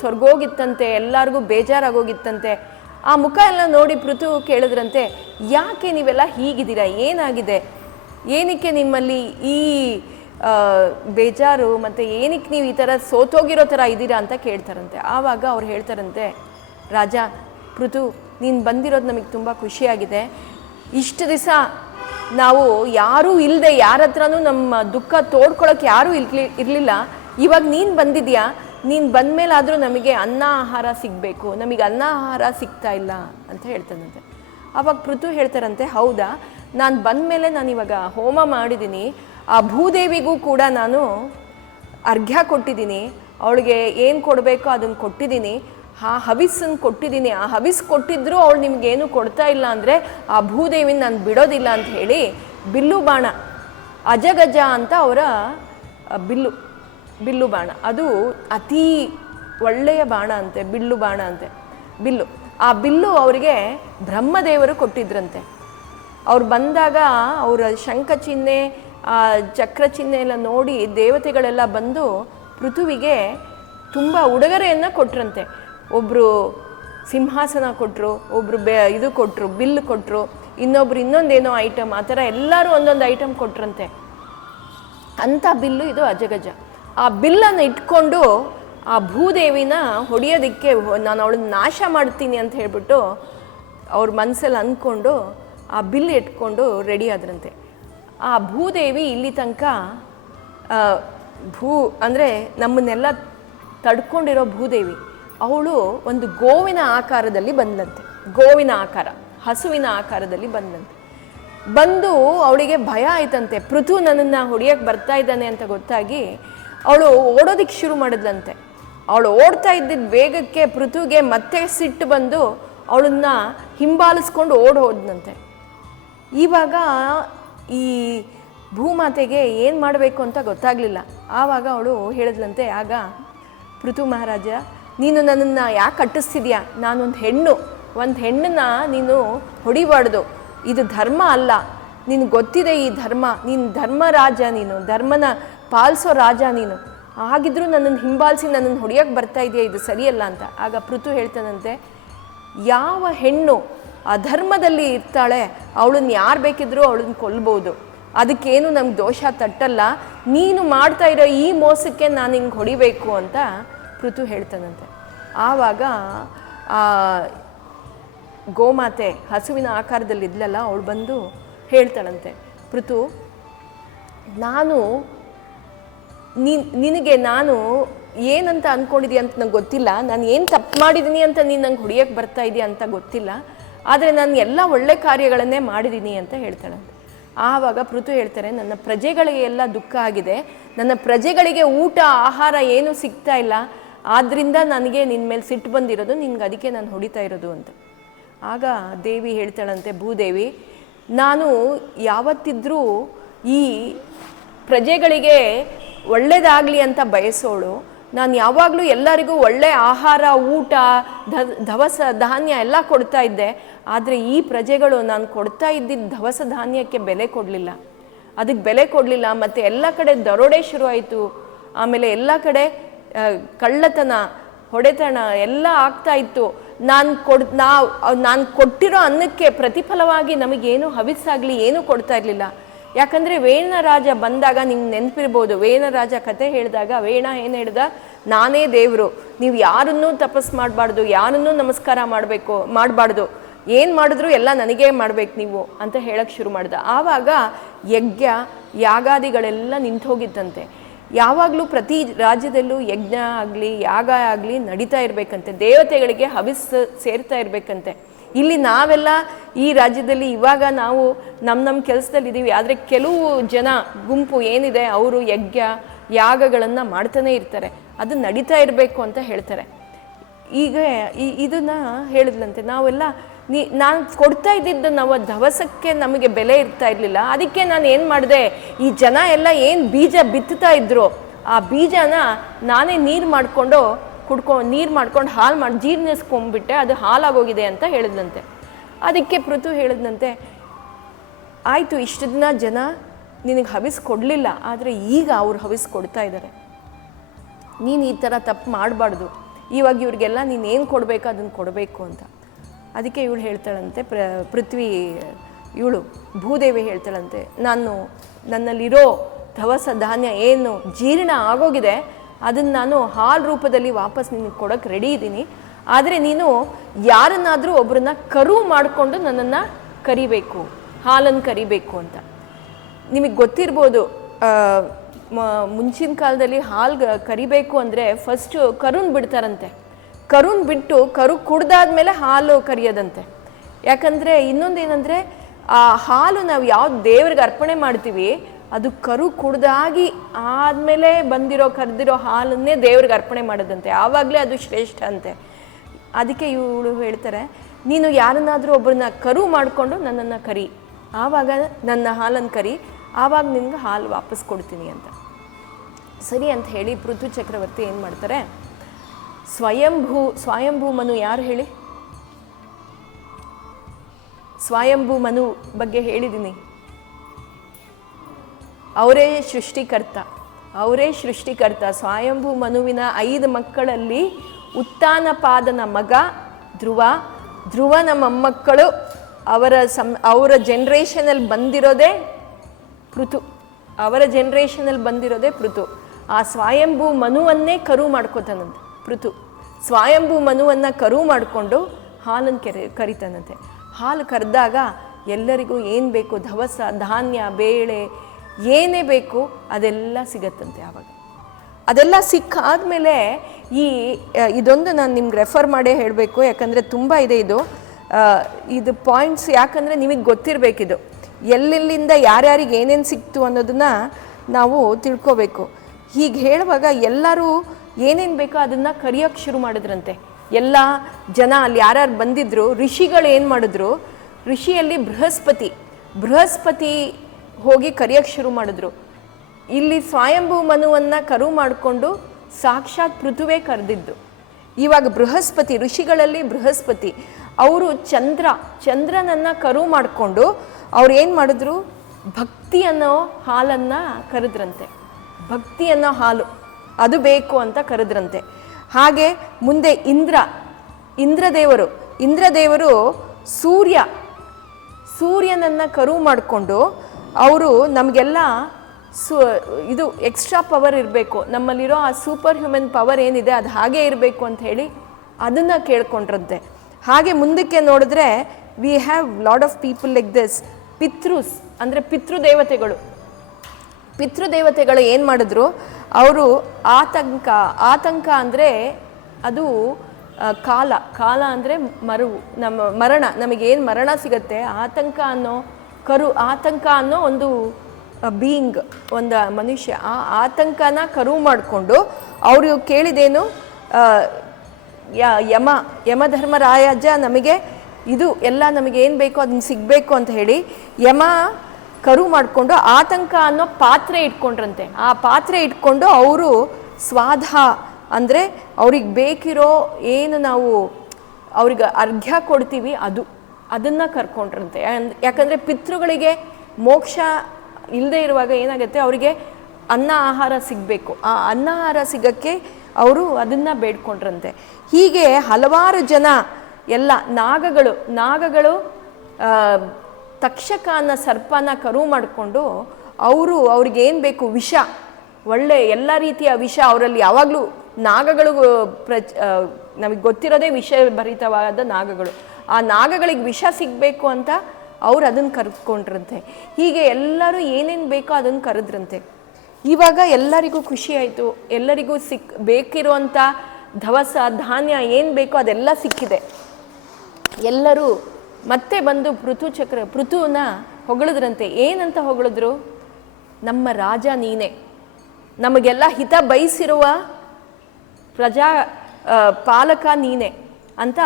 ಸ್ವರ್ಗೋಗಿತ್ತಂತೆ, ಎಲ್ಲರಿಗೂ ಬೇಜಾರಾಗೋಗಿತ್ತಂತೆ. ಆ ಮುಖ ಎಲ್ಲ ನೋಡಿ ಪೃಥು ಕೇಳಿದ್ರಂತೆ, ಯಾಕೆ ನೀವೆಲ್ಲ ಹೀಗಿದ್ದೀರಾ, ಏನಾಗಿದೆ, ಏನಕ್ಕೆ ನಿಮ್ಮಲ್ಲಿ ಈ ಬೇಜಾರು, ಮತ್ತು ಏನಕ್ಕೆ ನೀವು ಈ ಥರ ಸೋತೋಗಿರೋ ಥರ ಇದ್ದೀರಾ ಅಂತ ಕೇಳ್ತಾರಂತೆ. ಆವಾಗ ಅವ್ರು ಹೇಳ್ತಾರಂತೆ, ರಾಜ ಪೃಥು, ನೀನು ಬಂದಿರೋದು ನಮಗೆ ತುಂಬ ಖುಷಿಯಾಗಿದೆ. ಇಷ್ಟು ದಿವಸ ನಾವು ಯಾರೂ ಇಲ್ಲದೆ, ಯಾರ ಹತ್ರನೂ ನಮ್ಮ ದುಃಖ ತೋಡ್ಕೊಳ್ಳೋಕೆ ಯಾರೂ ಇರಲಿಲ್ಲ. ಇವಾಗ ನೀನು ಬಂದಿದ್ಯಾ, ನೀನು ಬಂದಮೇಲಾದರೂ ನಮಗೆ ಅನ್ನ ಆಹಾರ ಸಿಗಬೇಕು, ನಮಗೆ ಅನ್ನ ಆಹಾರ ಸಿಗ್ತಾ ಇಲ್ಲ ಅಂತ ಹೇಳ್ತಾನಂತೆ. ಆವಾಗ ಪೃಥು ಹೇಳ್ತಾರಂತೆ, ಹೌದಾ, ನಾನು ಬಂದಮೇಲೆ ನಾನು ಇವಾಗ ಹೋಮ ಮಾಡಿದ್ದೀನಿ, ಆ ಭೂದೇವಿಗೂ ಕೂಡ ನಾನು ಅರ್ಘ್ಯ ಕೊಟ್ಟಿದ್ದೀನಿ, ಅವಳಿಗೆ ಏನು ಕೊಡಬೇಕೋ ಅದನ್ನು ಕೊಟ್ಟಿದ್ದೀನಿ, ಆ ಹವಿಸ್ಸನ್ನು ಕೊಟ್ಟಿದ್ದೀನಿ. ಆ ಹವಿಸ್ ಕೊಟ್ಟಿದ್ದರೂ ಅವಳು ನಿಮಗೇನು ಕೊಡ್ತಾ ಇಲ್ಲ ಅಂದರೆ ಆ ಭೂದೇವಿನ ನಾನು ಬಿಡೋದಿಲ್ಲ ಅಂತ ಹೇಳಿ ಬಿಲ್ಲು ಬಾಣ, ಅಜಗಜ ಅಂತ ಅವರ ಬಿಲ್ಲು ಬಾಣ, ಅದು ಅತೀ ಒಳ್ಳೆಯ ಬಾಣ ಅಂತೆ, ಬಿಲ್ಲು ಬಾಣ ಅಂತೆ. ಆ ಬಿಲ್ಲು ಅವರಿಗೆ ಬ್ರಹ್ಮದೇವರು ಕೊಟ್ಟಿದ್ರಂತೆ. ಅವ್ರು ಬಂದಾಗ ಅವರ ಶಂಖ ಚಿಹ್ನೆ, ಆ ಚಕ್ರ ಚಿಹ್ನೆ ಎಲ್ಲ ನೋಡಿ ದೇವತೆಗಳೆಲ್ಲ ಬಂದು ಪೃಥುವಿಗೆ ತುಂಬ ಉಡುಗೊರೆಯನ್ನು ಕೊಟ್ರಂತೆ. ಒಬ್ಬರು ಸಿಂಹಾಸನ ಕೊಟ್ಟರು, ಒಬ್ಬರು ಇದು ಕೊಟ್ಟರು, ಬಿಲ್ಲು ಕೊಟ್ಟರು, ಇನ್ನೊಬ್ರು ಇನ್ನೊಂದೇನೋ ಐಟಮ್, ಆ ಥರ ಎಲ್ಲರೂ ಒಂದೊಂದು ಐಟಮ್ ಕೊಟ್ರಂತೆ. ಅಂಥ ಬಿಲ್ಲು ಇದು ಅಜಗಜ. ಆ ಬಿಲ್ಲನ್ನು ಇಟ್ಕೊಂಡು ಆ ಭೂದೇವಿನ ಹೊಡೆಯೋದಕ್ಕೆ ನಾನು ಅವಳನ್ನ ನಾಶ ಮಾಡ್ತೀನಿ ಅಂತ ಹೇಳ್ಬಿಟ್ಟು ಅವ್ರ ಮನಸ್ಸಲ್ಲಿ ಅಂದ್ಕೊಂಡು ಆ ಬಿಲ್ಲು ಇಟ್ಕೊಂಡು ರೆಡಿ ಆದ್ರಂತೆ. ಆ ಭೂದೇವಿ ಇಲ್ಲಿ ತನಕ ಅಂದರೆ ನಮ್ಮನ್ನೆಲ್ಲ ತಡ್ಕೊಂಡಿರೋ ಭೂದೇವಿ, ಅವಳು ಒಂದು ಗೋವಿನ ಆಕಾರದಲ್ಲಿ ಬಂದಂತೆ, ಗೋವಿನ ಆಕಾರ, ಹಸುವಿನ ಆಕಾರದಲ್ಲಿ ಬಂದಂತೆ. ಬಂದು ಅವಳಿಗೆ ಭಯ ಆಯ್ತಂತೆ, ಪೃಥು ನನ್ನನ್ನು ಹೊಡೆಯೋಕ್ಕೆ ಬರ್ತಾ ಇದ್ದಾನೆ ಅಂತ ಗೊತ್ತಾಗಿ ಅವಳು ಓಡೋದಕ್ಕೆ ಶುರು ಮಾಡಿದ್ಲಂತೆ. ಅವಳು ಓಡ್ತಾ ಇದ್ದಿದ್ದ ವೇಗಕ್ಕೆ ಪೃಥುಗೆ ಮತ್ತೆ ಸಿಟ್ಟು ಬಂದು ಅವಳನ್ನ ಹಿಂಬಾಲಿಸ್ಕೊಂಡು ಹೋದ್ನಂತೆ. ಇವಾಗ ಈ ಭೂಮಾತೆಗೆ ಏನು ಮಾಡಬೇಕು ಅಂತ ಗೊತ್ತಾಗಲಿಲ್ಲ. ಆವಾಗ ಅವಳು ಹೇಳಿದ್ಲಂತೆ, ಆಗ ಪೃಥು ಮಹಾರಾಜ, ನೀನು ನನ್ನನ್ನು ಯಾಕೆ ಕಟ್ಟಿಸ್ತಿದ್ಯಾ, ನಾನೊಂದು ಹೆಣ್ಣನ್ನು ನೀನು ಹೊಡಿಬಾರ್ದು, ಇದು ಧರ್ಮ ಅಲ್ಲ, ನಿನಗೆ ಗೊತ್ತಿದೆ ಈ ಧರ್ಮ, ನೀನು ಧರ್ಮರಾಜ, ನೀನು ಧರ್ಮನ ಪಾಲಿಸೋ ರಾಜ ನೀನು, ಹಾಗಿದ್ರೂ ನನ್ನನ್ನು ಹಿಂಬಾಲಿಸಿ ನನ್ನನ್ನು ಹೊಡಿಯೋಕ್ಕೆ ಬರ್ತಾ ಇದೆಯಾ, ಇದು ಸರಿಯಲ್ಲ ಅಂತ. ಆಗ ಪೃಥು ಹೇಳ್ತಾನಂತೆ, ಯಾವ ಹೆಣ್ಣು ಅಧರ್ಮದಲ್ಲಿ ಇರ್ತಾಳೆ ಅವಳನ್ನ ಯಾರು ಬೇಕಿದ್ರೂ ಅವಳನ್ನ ಕೊಲ್ಬೋದು, ಅದಕ್ಕೇನು ನಮ್ಗೆ ದೋಷ ತಟ್ಟಲ್ಲ, ನೀನು ಮಾಡ್ತಾ ಇರೋ ಈ ಮೋಸಕ್ಕೆ ನಾನು ಹಿಂಗೆ ಹೊಡಿಬೇಕು ಅಂತ ಪೃಥು ಹೇಳ್ತಾನಂತೆ. ಆವಾಗ ಆ ಗೋಮಾತೆ ಹಸುವಿನ ಆಕಾರದಲ್ಲಿ ಇದ್ಲಲ್ಲ, ಅವಳು ಬಂದು ಹೇಳ್ತಾಳಂತೆ, ಪೃಥು, ನಿನಗೆ ನಾನು ಏನಂತ ಅಂದ್ಕೊಂಡಿದ್ದೀಯ ಅಂತ ನಂಗೆ ಗೊತ್ತಿಲ್ಲ, ನಾನು ಏನು ತಪ್ಪು ಮಾಡಿದ್ದೀನಿ ಅಂತ ನೀನು ನಂಗೆ ಹೊಡಿಯೋಕ್ಕೆ ಬರ್ತಾ ಇದೆಯಾ ಅಂತ ಗೊತ್ತಿಲ್ಲ, ಆದರೆ ನಾನು ಎಲ್ಲ ಒಳ್ಳೆ ಕಾರ್ಯಗಳನ್ನೇ ಮಾಡಿದ್ದೀನಿ ಅಂತ ಹೇಳ್ತಾಳಂತೆ. ಆವಾಗ ಪೃಥು ಹೇಳ್ತಾರೆ, ನನ್ನ ಪ್ರಜೆಗಳಿಗೆ ಎಲ್ಲ ದುಃಖ ಆಗಿದೆ, ನನ್ನ ಪ್ರಜೆಗಳಿಗೆ ಊಟ ಆಹಾರ ಏನೂ ಸಿಗ್ತಾ ಇಲ್ಲ, ಆದ್ದರಿಂದ ನನಗೆ ನಿನ್ನ ಮೇಲೆ ಸಿಟ್ಟು ಬಂದಿರೋದು, ನಿನ್ಗೆ ಅದಕ್ಕೆ ನಾನು ಹೊಡಿತಾ ಇರೋದು ಅಂತ. ಆಗ ದೇವಿ ಹೇಳ್ತಾಳಂತೆ, ಭೂದೇವಿ, ನಾನು ಯಾವತ್ತಿದ್ರೂ ಈ ಪ್ರಜೆಗಳಿಗೆ ಒಳ್ಳೆಯದಾಗಲಿ ಅಂತ ಬಯಸೋಳು, ನಾನು ಯಾವಾಗಲೂ ಎಲ್ಲರಿಗೂ ಒಳ್ಳೆಯ ಆಹಾರ, ಊಟ, ದವಸ ಧಾನ್ಯ ಎಲ್ಲ ಕೊಡ್ತಾ ಇದ್ದೆ. ಆದರೆ ಈ ಪ್ರಜೆಗಳು ನಾನು ಕೊಡ್ತಾ ಇದ್ದಿದ್ದ ದವಸ ಧಾನ್ಯಕ್ಕೆ ಬೆಲೆ ಕೊಡಲಿಲ್ಲ, ಅದಕ್ಕೆ ಬೆಲೆ ಕೊಡಲಿಲ್ಲ. ಮತ್ತು ಎಲ್ಲ ಕಡೆ ದರೋಡೆ ಶುರು ಆಯಿತು. ಆಮೇಲೆ ಎಲ್ಲ ಕಡೆ ಕಳ್ಳತನ, ಹೊಡೆತನ ಎಲ್ಲ ಆಗ್ತಾ ಇತ್ತು. ನಾನು ಕೊಟ್ಟಿರೋ ಅನ್ನಕ್ಕೆ ಪ್ರತಿಫಲವಾಗಿ ನಮಗೇನು ಹವಿಸ್ಸಾಗಲಿ ಏನೂ ಕೊಡ್ತಾ ಇರಲಿಲ್ಲ. ಯಾಕಂದರೆ ವೇಣ ರಾಜ ಬಂದಾಗ ನಿಮ್ಗೆ ನೆನಪಿರ್ಬೋದು, ವೇಣ ರಾಜ ಕತೆ ಹೇಳಿದಾಗ ವೇಣ ಏನು ಹೇಳ್ದ, ನಾನೇ ದೇವರು, ನೀವು ಯಾರನ್ನೂ ತಪಸ್ ಮಾಡಬಾರ್ದು, ಯಾರನ್ನೂ ನಮಸ್ಕಾರ ಮಾಡಬಾರ್ದು, ಏನು ಮಾಡಿದ್ರು ಎಲ್ಲ ನನಗೇ ಮಾಡ್ಬೇಕು ನೀವು ಅಂತ ಹೇಳಕ್ಕೆ ಶುರು ಮಾಡ್ದ. ಆವಾಗ ಯಜ್ಞ ಯಾಗಾದಿಗಳೆಲ್ಲ ನಿಂತು ಹೋಗಿತ್ತಂತೆ. ಯಾವಾಗಲೂ ಪ್ರತಿ ರಾಜ್ಯದಲ್ಲೂ ಯಜ್ಞ ಆಗಲಿ ಯಾಗ ಆಗಲಿ ನಡೀತಾ ಇರಬೇಕಂತೆ, ದೇವತೆಗಳಿಗೆ ಹವಿಸ್ಸು ಸೇರ್ತಾ ಇರಬೇಕಂತೆ. ಇಲ್ಲಿ ನಾವೆಲ್ಲ ಈ ರಾಜ್ಯದಲ್ಲಿ ಇವಾಗ ನಾವು ನಮ್ಮ ಕೆಲಸದಲ್ಲಿ ಇದ್ದೀವಿ, ಆದರೆ ಕೆಲವು ಜನ ಗುಂಪು ಏನಿದೆ ಅವರು ಯಜ್ಞ ಯಾಗಗಳನ್ನು ಮಾಡ್ತಾನೆ ಇರ್ತಾರೆ, ಅದು ನಡೀತಾ ಇರಬೇಕು ಅಂತ ಹೇಳ್ತಾರೆ. ಈಗ ಇದನ್ನು ಹೇಳಿದ್ಲಂತೆ, ನಾವೆಲ್ಲ ನಾನು ಕೊಡ್ತಾ ಇದ್ದಿದ್ದು ನಾವು ದವಸಕ್ಕೆ ನಮಗೆ ಬೆಲೆ ಇರ್ತಾ ಇರಲಿಲ್ಲ, ಅದಕ್ಕೆ ನಾನು ಏನು ಮಾಡಿದೆ, ಈ ಜನ ಎಲ್ಲ ಏನು ಬೀಜ ಬಿತ್ತುತ್ತಾ ಇದ್ರು ಆ ಬೀಜನ ನಾನೇ ನೀರು ಮಾಡ್ಕೊಂಡು ಹಾಲು ಮಾಡಿ ಜೀರ್ಣಿಸ್ಕೊಂಡ್ಬಿಟ್ಟೆ, ಅದು ಹಾಲಾಗೋಗಿದೆ ಅಂತ ಹೇಳಿದ್ನಂತೆ. ಅದಕ್ಕೆ ಪೃಥು ಹೇಳಿದ್ನಂತೆ, ಆಯಿತು, ಇಷ್ಟು ದಿನ ಜನ ನಿನಗೆ ಹವಿಸ್ ಕೊಡಲಿಲ್ಲ, ಆದರೆ ಈಗ ಅವ್ರು ಹವಿಸ್ ಕೊಡ್ತಾ ಇದ್ದಾರೆ, ನೀನು ಈ ಥರ ತಪ್ಪು ಮಾಡಬಾರ್ದು, ಇವಾಗ ಇವ್ರಿಗೆಲ್ಲ ನೀನೇನು ಕೊಡಬೇಕು ಅದನ್ನು ಕೊಡಬೇಕು ಅಂತ. ಅದಕ್ಕೆ ಇವಳು ಹೇಳ್ತಾಳಂತೆ, ಇವಳು ಭೂದೇವಿ ಹೇಳ್ತಾಳಂತೆ, ನನ್ನಲ್ಲಿರೋ ದವಸ ಧಾನ್ಯ ಏನು ಜೀರ್ಣ ಆಗೋಗಿದೆ ಅದನ್ನು ನಾನು ಹಾಲು ರೂಪದಲ್ಲಿ ವಾಪಸ್ ನಿನಗೆ ಕೊಡೋಕ್ಕೆ ರೆಡಿ ಇದ್ದೀನಿ, ಆದರೆ ನೀನು ಯಾರನ್ನಾದರೂ ಒಬ್ಬರನ್ನ ಕರು ಮಾಡಿಕೊಂಡು ನನ್ನನ್ನು ಕರಿಬೇಕು, ಹಾಲನ್ನು ಕರಿಬೇಕು ಅಂತ. ನಿಮಗೆ ಗೊತ್ತಿರ್ಬೋದು, ಮುಂಚಿನ ಕಾಲದಲ್ಲಿ ಹಾಲು ಕರಿಬೇಕು ಅಂದರೆ ಫಸ್ಟು ಕರುನ್ ಬಿಡ್ತಾರಂತೆ, ಕರುನ್ ಬಿಟ್ಟು ಕರು ಕುಡ್ದಾದ್ಮೇಲೆ ಹಾಲು ಕರಿಯೋದಂತೆ. ಯಾಕಂದರೆ ಇನ್ನೊಂದೇನೆಂದರೆ ಆ ಹಾಲು ನಾವು ಯಾವ್ದು ದೇವ್ರಿಗೆ ಅರ್ಪಣೆ ಮಾಡ್ತೀವಿ ಅದು ಕರು ಕುಡ್ದಾಗಿ ಆದಮೇಲೆ ಕರೆದಿರೋ ಹಾಲನ್ನೇ ದೇವ್ರಿಗೆ ಅರ್ಪಣೆ ಮಾಡೋದಂತೆ, ಆವಾಗಲೇ ಅದು ಶ್ರೇಷ್ಠ ಅಂತೆ. ಅದಕ್ಕೆ ಇವಳು ಹೇಳ್ತಾರೆ, ನೀನು ಯಾರನ್ನಾದರೂ ಒಬ್ಬರನ್ನ ಕರು ಮಾಡಿಕೊಂಡು ನನ್ನನ್ನು ಕರಿ, ಆವಾಗ ನನ್ನ ಹಾಲನ್ನು ಕರಿ, ಆವಾಗ ನಿನ್ಗೆ ಹಾಲು ವಾಪಸ್ ಕೊಡ್ತೀನಿ ಅಂತ. ಸರಿ ಅಂತ ಹೇಳಿ ಪೃಥು ಚಕ್ರವರ್ತಿ ಏನು ಮಾಡ್ತಾರೆ, ಸ್ವಯಂಭೂ ಮನು ಯಾರು ಹೇಳಿ? ಸ್ವಯಂಭೂ ಮನು ಬಗ್ಗೆ ಹೇಳಿದ್ದೀನಿ, ಅವರೇ ಸೃಷ್ಟಿಕರ್ತ. ಸ್ವಯಂಭೂ ಮನುವಿನ 5 ಮಕ್ಕಳಲ್ಲಿ ಉತ್ತಾನಪಾದನ ಮಗ ಧ್ರುವನ ಮೊಮ್ಮಕ್ಕಳು, ಅವರ ಜನ್ರೇಷನಲ್ಲಿ ಬಂದಿರೋದೇ ಪೃಥು. ಆ ಸ್ವಯಂಭೂ ಮನುವನ್ನೇ ಕರು ಮಾಡ್ಕೋತಾನಂತೆ ಪೃಥು. ಸ್ವಯಂಭೂ ಮನುವನ್ನು ಕರು ಮಾಡಿಕೊಂಡು ಹಾಲನ್ನು ಕರಿತಾನಂತೆ. ಹಾಲು ಕರೆದಾಗ ಎಲ್ಲರಿಗೂ ಏನು ಬೇಕು, ದವಸ ಧಾನ್ಯ ಬೇಳೆ ಏನೇ ಬೇಕು ಅದೆಲ್ಲ ಸಿಗತ್ತಂತೆ. ಆವಾಗ ಅದೆಲ್ಲ ಸಿಕ್ಕಾದ್ಮೇಲೆ ಇದೊಂದು ನಾನು ನಿಮ್ಗೆ ರೆಫರ್ ಮಾಡೇ ಹೇಳಬೇಕು, ಯಾಕಂದರೆ ತುಂಬ ಇದೆ ಇದು ಪಾಯಿಂಟ್ಸ್. ಯಾಕಂದರೆ ನಿಮಗೆ ಗೊತ್ತಿರಬೇಕಿದು, ಎಲ್ಲೆಲ್ಲಿಂದ ಯಾರ್ಯಾರಿಗೆ ಏನೇನು ಸಿಕ್ತು ಅನ್ನೋದನ್ನು ನಾವು ತಿಳ್ಕೋಬೇಕು. ಹೀಗೆ ಹೇಳುವಾಗ ಎಲ್ಲರೂ ಏನೇನು ಬೇಕೋ ಅದನ್ನು ಕರಿಯೋಕ್ಕೆ ಶುರು ಮಾಡಿದ್ರಂತೆ. ಎಲ್ಲ ಜನ ಅಲ್ಲಿ ಯಾರ್ಯಾರು ಬಂದಿದ್ರು, ಋಷಿಗಳು ಏನು ಮಾಡಿದ್ರು, ಋಷಿಯಲ್ಲಿ ಬೃಹಸ್ಪತಿ ಹೋಗಿ ಕರಿಯೋಕ್ಕೆ ಶುರು ಮಾಡಿದ್ರು. ಇಲ್ಲಿ ಸ್ವಯಂಭೂ ಮನುವನ್ನು ಕರು ಮಾಡಿಕೊಂಡು ಸಾಕ್ಷಾತ್ ಪೃಥುವೇ ಕರೆದಿದ್ದು. ಇವಾಗ ಋಷಿಗಳಲ್ಲಿ ಬೃಹಸ್ಪತಿ ಅವರು ಚಂದ್ರನನ್ನು ಕರು ಮಾಡಿಕೊಂಡು ಅವ್ರು ಏನು ಮಾಡಿದ್ರು, ಭಕ್ತಿ ಅನ್ನೋ ಹಾಲನ್ನು ಕರೆದ್ರಂತೆ. ಭಕ್ತಿ ಅನ್ನೋ ಹಾಲು ಅದು ಬೇಕು ಅಂತ ಕರೆದ್ರಂತೆ. ಹಾಗೆ ಮುಂದೆ ಇಂದ್ರದೇವರು ಸೂರ್ಯನನ್ನು ಕರು ಮಾಡಿಕೊಂಡು ಅವರು ನಮಗೆಲ್ಲ ಇದು ಎಕ್ಸ್ಟ್ರಾ ಪವರ್ ಇರಬೇಕು, ನಮ್ಮಲ್ಲಿರೋ ಆ ಸೂಪರ್ ಹ್ಯೂಮನ್ ಪವರ್ ಏನಿದೆ ಅದು ಹಾಗೇ ಇರಬೇಕು ಅಂತ ಹೇಳಿ ಅದನ್ನು ಕೇಳ್ಕೊಂಡ್ರಂತೆ. ಹಾಗೆ ಮುಂದಕ್ಕೆ ನೋಡಿದ್ರೆ we have lot of people like this. ಪಿತೃಸ್ ಅಂದರೆ ಪಿತೃದೇವತೆಗಳು ಏನು ಮಾಡಿದ್ರು, ಅವರು ಆತಂಕ ಅಂದರೆ ಅದು ಕಾಲ ಅಂದರೆ ಮರವು, ಮರಣ, ನಮಗೇನು ಮರಣ ಸಿಗತ್ತೆ, ಆತಂಕ ಅನ್ನೋ ಒಂದು ಬೀಯಿಂಗ್, ಒಂದು ಮನುಷ್ಯ, ಆ ಆತಂಕನ ಕರು ಮಾಡಿಕೊಂಡು ಅವರು ಕೇಳಿದೇನು, ಯಮಧರ್ಮರಾಜ ನಮಗೆ ಇದು ಎಲ್ಲ ನಮಗೇನು ಬೇಕೋ ಅದನ್ನ ಸಿಗಬೇಕು ಅಂತ ಹೇಳಿ ಯಮ ಕರು ಮಾಡಿಕೊಂಡು ಆತಂಕ ಅನ್ನೋ ಪಾತ್ರೆ ಇಟ್ಕೊಂಡ್ರಂತೆ. ಆ ಪಾತ್ರೆ ಇಟ್ಕೊಂಡು ಅವರು ಸ್ವಾಧ ಅಂದರೆ ಅವ್ರಿಗೆ ಬೇಕಿರೋ ಏನು ನಾವು ಅವ್ರಿಗೆ ಅರ್ಘ್ಯ ಕೊಡ್ತೀವಿ ಅದನ್ನು ಕರ್ಕೊಂಡ್ರಂತೆ. ಯಾಕಂದರೆ ಪಿತೃಗಳಿಗೆ ಮೋಕ್ಷ ಇಲ್ಲದೆ ಇರುವಾಗ ಏನಾಗುತ್ತೆ, ಅವರಿಗೆ ಅನ್ನ ಆಹಾರ ಸಿಗಬೇಕು. ಆ ಅನ್ನ ಆಹಾರ ಸಿಗೋಕ್ಕೆ ಅವರು ಅದನ್ನು ಬೇಡ್ಕೊಂಡ್ರಂತೆ. ಹೀಗೆ ಹಲವಾರು ಜನ ಎಲ್ಲ ನಾಗಗಳು ತಕ್ಷಕನ ಸರ್ಪನ ಕರು ಮಾಡಿಕೊಂಡು ಅವ್ರಿಗೇನು ಬೇಕು ವಿಷ, ಒಳ್ಳೆ ಎಲ್ಲ ರೀತಿಯ ವಿಷ ಅವರಲ್ಲಿ ಯಾವಾಗಲೂ ನಾಗಗಳು ನಮಗೆ ಗೊತ್ತಿರೋದೇ ವಿಷ ಭರಿತವಾದ ನಾಗಗಳು. ಆ ನಾಗಗಳಿಗೆ ವಿಷ ಸಿಗಬೇಕು ಅಂತ ಅವ್ರು ಅದನ್ನು ಕರೆದುಕೊಂಡ್ರಂತೆ. ಹೀಗೆ ಎಲ್ಲರೂ ಏನೇನು ಬೇಕೋ ಅದನ್ನು ಕರೆದ್ರಂತೆ. ಇವಾಗ ಎಲ್ಲರಿಗೂ ಖುಷಿ ಆಯಿತು, ಎಲ್ಲರಿಗೂ ಬೇಕಿರುವಂಥ ದವಸ ಧಾನ್ಯ ಏನು ಬೇಕೋ ಅದೆಲ್ಲ ಸಿಕ್ಕಿದೆ. ಎಲ್ಲರೂ ಮತ್ತೆ ಬಂದು ಪೃಥುನ ಹೊಗಳಿದ್ರಂತೆ. ಏನಂತ ಹೊಗಳಿದ್ರು, ನಮ್ಮ ರಾಜ ನೀನೇ, ನಮಗೆಲ್ಲ ಹಿತ ಬಯಸಿರುವ ಪಾಲಕ ನೀನೆ ಅಂತ.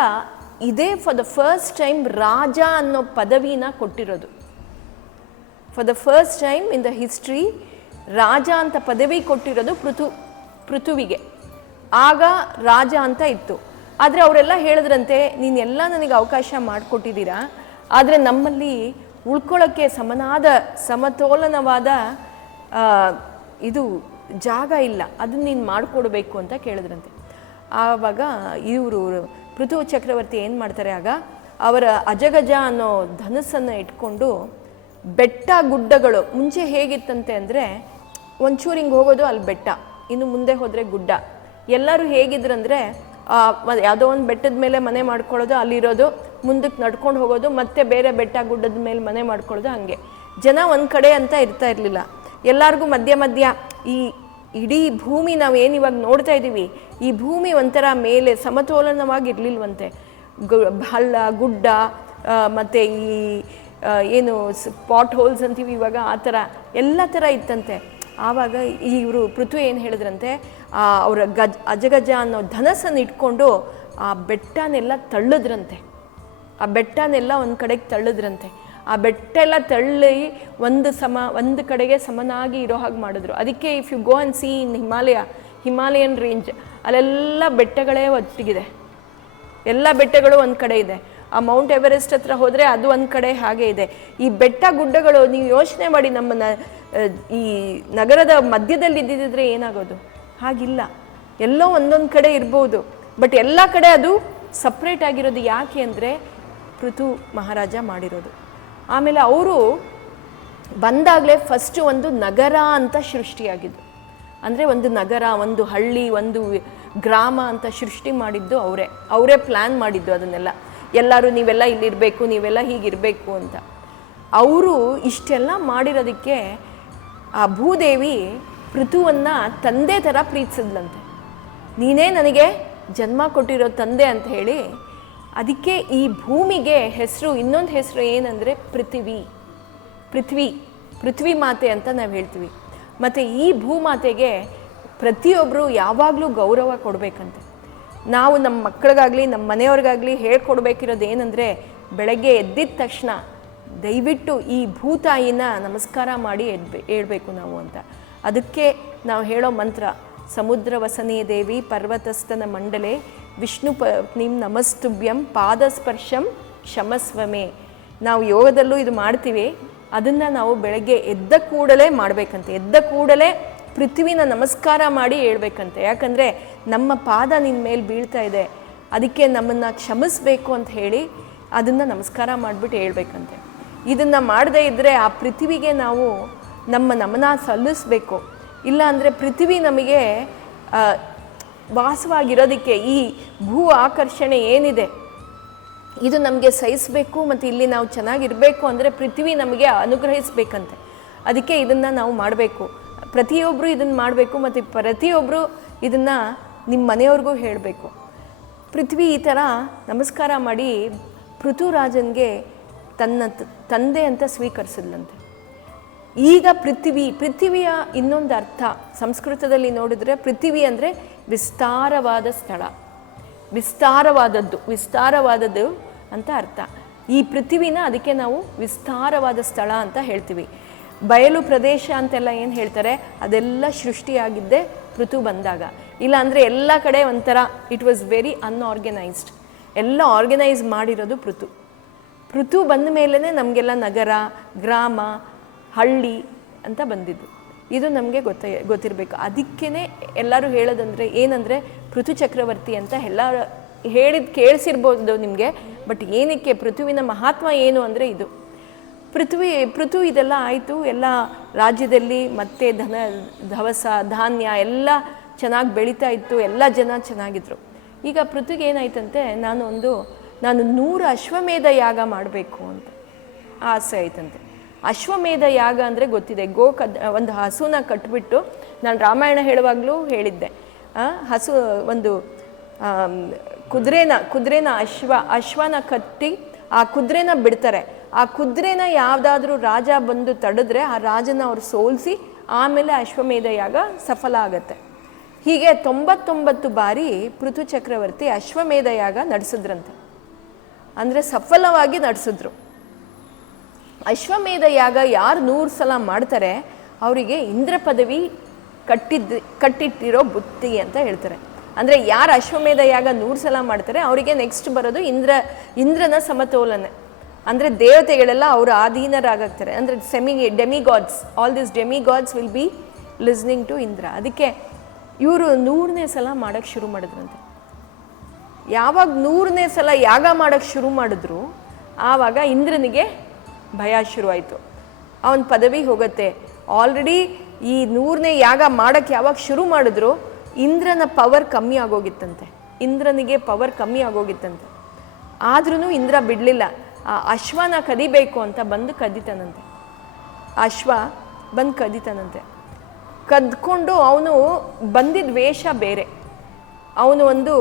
ಇದೇ ಫಾರ್ ದ ಫಸ್ಟ್ ಟೈಮ್ ರಾಜ ಅನ್ನೋ ಪದವಿನ ಕೊಟ್ಟಿರೋದು. For the first time in the history ರಾಜ ಅಂತ ಪದವಿ ಕೊಟ್ಟಿರೋದು ಪೃಥುವಿಗೆ. ಆಗ ರಾಜ ಅಂತ ಇತ್ತು. ಆದರೆ ಅವರೆಲ್ಲ ಹೇಳಿದ್ರಂತೆ, ನೀನೆಲ್ಲ ನನಗೆ ಅವಕಾಶ ಮಾಡಿಕೊಟ್ಟಿದ್ದೀರಾ, ಆದರೆ ನಮ್ಮಲ್ಲಿ ಉಳ್ಕೊಳ್ಳೋಕ್ಕೆ ಸಮತೋಲನವಾದ ಇದು ಜಾಗ ಇಲ್ಲ, ಅದನ್ನ ನೀನು ಮಾಡಿಕೊಡ್ಬೇಕು ಅಂತ ಕೇಳಿದ್ರಂತೆ. ಆವಾಗ ಪೃಥು ಚಕ್ರವರ್ತಿ ಏನು ಮಾಡ್ತಾರೆ, ಆಗ ಅವರ ಅಜಗಜ ಅನ್ನೋ ಧನಸ್ಸನ್ನು ಇಟ್ಕೊಂಡು ಬೆಟ್ಟ ಗುಡ್ಡಗಳು, ಮುಂಚೆ ಹೇಗಿತ್ತಂತೆ ಅಂದರೆ ಒಂಚೂರು ಹಿಂಗೆ ಹೋಗೋದು ಅಲ್ಲಿ ಬೆಟ್ಟ, ಇನ್ನು ಮುಂದೆ ಹೋದರೆ ಗುಡ್ಡ. ಎಲ್ಲರೂ ಹೇಗಿದ್ರಂದರೆ ಯಾವುದೋ ಒಂದು ಬೆಟ್ಟದ ಮೇಲೆ ಮನೆ ಮಾಡ್ಕೊಳ್ಳೋದು, ಅಲ್ಲಿರೋದು, ಮುಂದಕ್ಕೆ ನಡ್ಕೊಂಡು ಹೋಗೋದು, ಮತ್ತೆ ಬೇರೆ ಬೆಟ್ಟ ಗುಡ್ಡದ ಮೇಲೆ ಮನೆ ಮಾಡ್ಕೊಳ್ಳೋದು. ಹಂಗೆ ಜನ ಒಂದು ಕಡೆ ಅಂತ ಇರ್ತಾ ಇರಲಿಲ್ಲ. ಎಲ್ಲರಿಗೂ ಮಧ್ಯ ಈ ಇಡೀ ಭೂಮಿ ನಾವು ಏನು ಇವಾಗ ನೋಡ್ತಾ ಇದ್ದೀವಿ, ಈ ಭೂಮಿ ಒಂಥರ ಮೇಲೆ ಸಮತೋಲನವಾಗಿ ಇರಲಿಲ್ವಂತೆ. ಹಳ್ಳ ಗುಡ್ಡ ಮತ್ತು ಈ ಏನು ಸ್ಪಾಟ್ ಹೋಲ್ಸ್ ಅಂತೀವಿ ಇವಾಗ, ಆ ಥರ ಎಲ್ಲ ಥರ ಇತ್ತಂತೆ. ಆವಾಗ ಇವರು ಪೃಥು ಏನು ಹೇಳಿದ್ರಂತೆ, ಅವರ ಅಜಗಜ ಅನ್ನೋ ಧನಸ್ಸನ್ನು ಇಟ್ಕೊಂಡು ಆ ಬೆಟ್ಟನೆಲ್ಲ ತಳ್ಳಿದ್ರಂತೆ. ಆ ಬೆಟ್ಟನೆಲ್ಲ ಒಂದು ಕಡೆಗೆ ತಳ್ಳಿದ್ರಂತೆ. ಆ ಬೆಟ್ಟ ಎಲ್ಲ ತಳ್ಳಿ ಒಂದು ಕಡೆಗೆ ಸಮನಾಗಿ ಇರೋ ಹಾಗೆ ಮಾಡಿದ್ರು. ಅದಕ್ಕೆ if you go and see in Himalayan range, ಅಲ್ಲೆಲ್ಲ ಬೆಟ್ಟಗಳೇ ಒಟ್ಟಿಗಿದೆ, ಎಲ್ಲ ಬೆಟ್ಟಗಳು ಒಂದು ಕಡೆ ಇದೆ. ಆ ಮೌಂಟ್ ಎವರೆಸ್ಟ್ ಹತ್ರ ಹೋದರೆ ಅದು ಒಂದು ಕಡೆ ಹಾಗೆ ಇದೆ. ಈ ಬೆಟ್ಟ ಗುಡ್ಡಗಳು ನೀವು ಯೋಚನೆ ಮಾಡಿ, ನಮ್ಮನ್ನು ಈ ನಗರದ ಮಧ್ಯದಲ್ಲಿ ಇದ್ದಿದ್ದರೆ ಏನಾಗೋದು, ಹಾಗಿಲ್ಲ. ಎಲ್ಲೋ ಒಂದೊಂದು ಕಡೆ ಇರ್ಬೋದು, ಬಟ್ ಎಲ್ಲ ಕಡೆ ಅದು ಸಪ್ರೇಟ್ ಆಗಿರೋದು. ಯಾಕೆ ಅಂದರೆ ಪೃಥು ಮಹಾರಾಜ ಮಾಡಿರೋದು. ಆಮೇಲೆ ಅವರು ಬಂದಾಗಲೇ ಫಸ್ಟು ಒಂದು ನಗರ ಅಂತ ಸೃಷ್ಟಿಯಾಗಿದ್ದು, ಅಂದರೆ ಒಂದು ನಗರ, ಒಂದು ಹಳ್ಳಿ, ಒಂದು ಗ್ರಾಮ ಅಂತ ಸೃಷ್ಟಿ ಮಾಡಿದ್ದು ಅವರೇ ಪ್ಲ್ಯಾನ್ ಮಾಡಿದ್ದು ಅದನ್ನೆಲ್ಲ. ಎಲ್ಲರೂ ನೀವೆಲ್ಲ ಇಲ್ಲಿರಬೇಕು, ನೀವೆಲ್ಲ ಹೀಗಿರಬೇಕು ಅಂತ. ಅವರು ಇಷ್ಟೆಲ್ಲ ಮಾಡಿರೋದಕ್ಕೆ ಆ ಭೂದೇವಿ ಪೃಥುವನ್ನು ತಂದೆ ಥರ ಪ್ರೀತಿಸಿದ್ಲಂತೆ. ನೀನೇ ನನಗೆ ಜನ್ಮ ಕೊಟ್ಟಿರೋ ತಂದೆ ಅಂತ ಹೇಳಿ. ಅದಕ್ಕೆ ಈ ಭೂಮಿಗೆ ಇನ್ನೊಂದು ಹೆಸರು ಏನಂದರೆ ಪೃಥ್ವಿ ಮಾತೆ ಅಂತ ನಾವು ಹೇಳ್ತೀವಿ. ಮತ್ತು ಈ ಭೂಮಾತೆಗೆ ಪ್ರತಿಯೊಬ್ಬರು ಯಾವಾಗಲೂ ಗೌರವ ಕೊಡಬೇಕಂತೆ. ನಾವು ನಮ್ಮ ಮಕ್ಕಳಿಗಾಗಲಿ ನಮ್ಮ ಮನೆಯವ್ರಿಗಾಗಲಿ ಹೇಳ್ಕೊಡ್ಬೇಕಿರೋದು ಏನಂದರೆ, ಬೆಳಗ್ಗೆ ಎದ್ದಿದ ತಕ್ಷಣ ದಯವಿಟ್ಟು ಈ ಭೂತಾಯಿನ ನಮಸ್ಕಾರ ಮಾಡಿ ಹೇಳ್ಬೇಕು ನಾವು ಅಂತ. ಅದಕ್ಕೆ ನಾವು ಹೇಳೋ ಮಂತ್ರ, ಸಮುದ್ರ ವಸನೇ ದೇವಿ ಪರ್ವತಸ್ಥನ ಮಂಡಲೆ ವಿಷ್ಣು ಪತ್ನಿಂ ನಮಸ್ತುಭ್ಯಂ ಪಾದಸ್ಪರ್ಶಂ ಕ್ಷಮಸ್ವಮೇ. ನಾವು ಯೋಗದಲ್ಲೂ ಇದು ಮಾಡ್ತೀವಿ. ಅದನ್ನು ನಾವು ಬೆಳಗ್ಗೆ ಎದ್ದ ಕೂಡಲೇ ಮಾಡಬೇಕಂತೆ. ಎದ್ದ ಕೂಡಲೇ ಪೃಥ್ವಿನ ನಮಸ್ಕಾರ ಮಾಡಿ ಹೇಳ್ಬೇಕಂತೆ. ಯಾಕಂದರೆ ನಮ್ಮ ಪಾದ ನಿನ್ನ ಮೇಲೆ ಬೀಳ್ತಾ ಇದೆ, ಅದಕ್ಕೆ ನಮ್ಮನ್ನು ಕ್ಷಮಿಸಬೇಕು ಅಂತ ಹೇಳಿ ಅದನ್ನು ನಮಸ್ಕಾರ ಮಾಡಿಬಿಟ್ಟು ಹೇಳ್ಬೇಕಂತೆ. ಇದನ್ನು ಮಾಡದೇ ಇದ್ದರೆ ಆ ಪೃಥ್ವಿಗೆ ನಾವು ನಮ್ಮ ನಮನ ಸಲ್ಲಿಸಬೇಕು. ಇಲ್ಲ ಅಂದರೆ ಪೃಥ್ವಿ ನಮಗೆ ವಾಸವಾಗಿರೋದಕ್ಕೆ ಈ ಭೂ ಆಕರ್ಷಣೆ ಏನಿದೆ ಇದು ನಮಗೆ ಸಹಿಸಬೇಕು. ಮತ್ತು ಇಲ್ಲಿ ನಾವು ಚೆನ್ನಾಗಿರಬೇಕು ಅಂದರೆ ಪೃಥ್ವಿ ನಮಗೆ ಅನುಗ್ರಹಿಸಬೇಕಂತೆ. ಅದಕ್ಕೆ ಇದನ್ನು ನಾವು ಮಾಡಬೇಕು. ಪ್ರತಿಯೊಬ್ಬರು ಇದನ್ನು ಮಾಡಬೇಕು. ಮತ್ತು ಪ್ರತಿಯೊಬ್ಬರು ಇದನ್ನು ನಿಮ್ಮ ಮನೆಯವ್ರಿಗೂ ಹೇಳಬೇಕು. ಪೃಥ್ವಿ ಈ ಥರ ನಮಸ್ಕಾರ ಮಾಡಿ ಪೃಥುರಾಜನಿಗೆ ತನ್ನ ತಂದೆ ಅಂತ ಸ್ವೀಕರಿಸಿದ್ಲಂತೆ. ಈಗ ಪೃಥ್ವಿಯ ಇನ್ನೊಂದು ಅರ್ಥ ಸಂಸ್ಕೃತದಲ್ಲಿ ನೋಡಿದ್ರೆ ಪೃಥ್ವಿ ಅಂದರೆ ವಿಸ್ತಾರವಾದ ಸ್ಥಳ, ವಿಸ್ತಾರವಾದದ್ದು ಅಂತ ಅರ್ಥ. ಈ ಪೃಥ್ವಿನ ಅದಕ್ಕೆ ನಾವು ವಿಸ್ತಾರವಾದ ಸ್ಥಳ ಅಂತ ಹೇಳ್ತೀವಿ. ಬಯಲು ಪ್ರದೇಶ ಅಂತೆಲ್ಲ ಏನು ಹೇಳ್ತಾರೆ ಅದೆಲ್ಲ ಸೃಷ್ಟಿಯಾಗಿದ್ದೇ ಪೃಥು ಬಂದಾಗ. ಇಲ್ಲ ಅಂದರೆ ಎಲ್ಲ ಕಡೆ ಒಂಥರ ಇಟ್ ವಾಸ್ ವೆರಿ ಅನ್ಆರ್ಗನೈಸ್ಡ್. ಎಲ್ಲ ಆರ್ಗನೈಸ್ ಮಾಡಿರೋದು ಪೃಥು ಬಂದ ಮೇಲೇ ನಮಗೆಲ್ಲ ನಗರ, ಗ್ರಾಮ, ಹಳ್ಳಿ ಅಂತ ಬಂದಿದ್ದು. ಇದು ನಮಗೆ ಗೊತ್ತಿರಬೇಕು. ಅದಕ್ಕೇ ಎಲ್ಲರೂ ಹೇಳೋದಂದರೆ ಏನಂದರೆ ಪೃಥು ಚಕ್ರವರ್ತಿ ಅಂತ ಎಲ್ಲ ಹೇಳಿದ್ದು ಕೇಳಿಸಿರ್ಬೋದು ನಿಮಗೆ. ಬಟ್ ಏನಕ್ಕೆ ಪೃಥುವಿನ ಮಹತ್ವ ಏನು ಅಂದರೆ ಇದು ಪೃಥು ಇದೆಲ್ಲ ಆಯಿತು. ಎಲ್ಲ ರಾಜ್ಯದಲ್ಲಿ ಮತ್ತೆ ದವಸ ಧಾನ್ಯ ಎಲ್ಲ ಚೆನ್ನಾಗಿ ಬೆಳೀತಾ ಇತ್ತು, ಎಲ್ಲ ಜನ ಚೆನ್ನಾಗಿದ್ರು. ಈಗ ಪೃಥುಗೆ ಏನಾಯ್ತಂತೆ, ನಾನು 100 ಅಶ್ವಮೇಧ ಯಾಗ ಮಾಡಬೇಕು ಅಂತ ಆಸೆ ಆಯ್ತಂತೆ. ಅಶ್ವಮೇಧ ಯಾಗ ಅಂದರೆ ಗೊತ್ತಿದೆ, ಒಂದು ಹಸುನ ಕಟ್ಬಿಟ್ಟು, ನಾನು ರಾಮಾಯಣ ಹೇಳುವಾಗಲೂ ಹೇಳಿದ್ದೆ, ಹಸು ಒಂದು ಕುದುರೆನ ಅಶ್ವನ ಕಟ್ಟಿ ಆ ಕುದುರೆನ ಬಿಡ್ತಾರೆ. ಆ ಕುದುರೆನ ಯಾವುದಾದ್ರೂ ರಾಜ ಬಂದು ತಡೆದ್ರೆ ಆ ರಾಜನ ಅವ್ರು ಸೋಲಿಸಿ ಆಮೇಲೆ ಅಶ್ವಮೇಧ ಯಾಗ ಸಫಲ ಆಗತ್ತೆ. ಹೀಗೆ 99 ಬಾರಿ ಪೃಥು ಚಕ್ರವರ್ತಿ ಅಶ್ವಮೇಧ ಯಾಗ ನಡೆಸಿದ್ರಂತೆ. ಅಂದರೆ ಸಫಲವಾಗಿ ನಡೆಸಿದ್ರು. ಅಶ್ವಮೇಧ ಯಾಗ ಯಾರು 100 ಸಲ ಮಾಡ್ತಾರೆ ಅವರಿಗೆ ಇಂದ್ರ ಪದವಿ ಕಟ್ಟಿಟ್ಟಿರೋ ಬುತ್ತಿ ಅಂತ ಹೇಳ್ತಾರೆ. ಅಂದರೆ ಯಾರು ಅಶ್ವಮೇಧ ಯಾಗ 100 ಸಲ ಮಾಡ್ತಾರೆ ಅವರಿಗೆ ನೆಕ್ಸ್ಟ್ ಬರೋದು ಇಂದ್ರನ ಸಮತೋಲನೆ. ಅಂದರೆ ದೇವತೆಗಳೆಲ್ಲ ಅವರು ಅಧೀನರಾಗ್ತಾರೆ. ಅಂದರೆ demigods, all this demigods will be listening to Indra. ಅದಕ್ಕೆ ಇವರು 100ನೇ ಸಲ ಮಾಡೋಕ್ಕೆ ಶುರು ಮಾಡಿದ್ರಂತೆ. ಯಾವಾಗ 100ನೇ ಸಲ ಯಾಗ ಮಾಡೋಕ್ಕೆ ಶುರು ಮಾಡಿದ್ರು ಆವಾಗ ಇಂದ್ರನಿಗೆ ಭಯ ಶುರುವಾಯಿತು. ಅವನ ಪದವಿ ಹೋಗುತ್ತೆ. ಆಲ್ರೆಡಿ ಈ 100ನೇ ಯಾಗ ಮಾಡೋಕ್ಕೆ ಯಾವಾಗ ಶುರು ಮಾಡಿದ್ರು ಇಂದ್ರನ ಪವರ್ ಕಮ್ಮಿ ಆಗೋಗಿತ್ತಂತೆ. ಇಂದ್ರನಿಗೆ ಪವರ್ ಕಮ್ಮಿ ಆಗೋಗಿತ್ತಂತೆ. ಆದ್ರೂ ಇಂದ್ರ ಬಿಡಲಿಲ್ಲ. ಆ ಅಶ್ವನ ಕದಿಬೇಕು ಅಂತ ಬಂದು ಕದಿತಾನಂತೆ. ಅಶ್ವ ಬಂದು ಕದಿತಾನಂತೆ. ಕದ್ಕೊಂಡು ಅವನು ಬಂದಿದ್ದ ವೇಷ ಬೇರೆ. ಅವನು ಒಂದು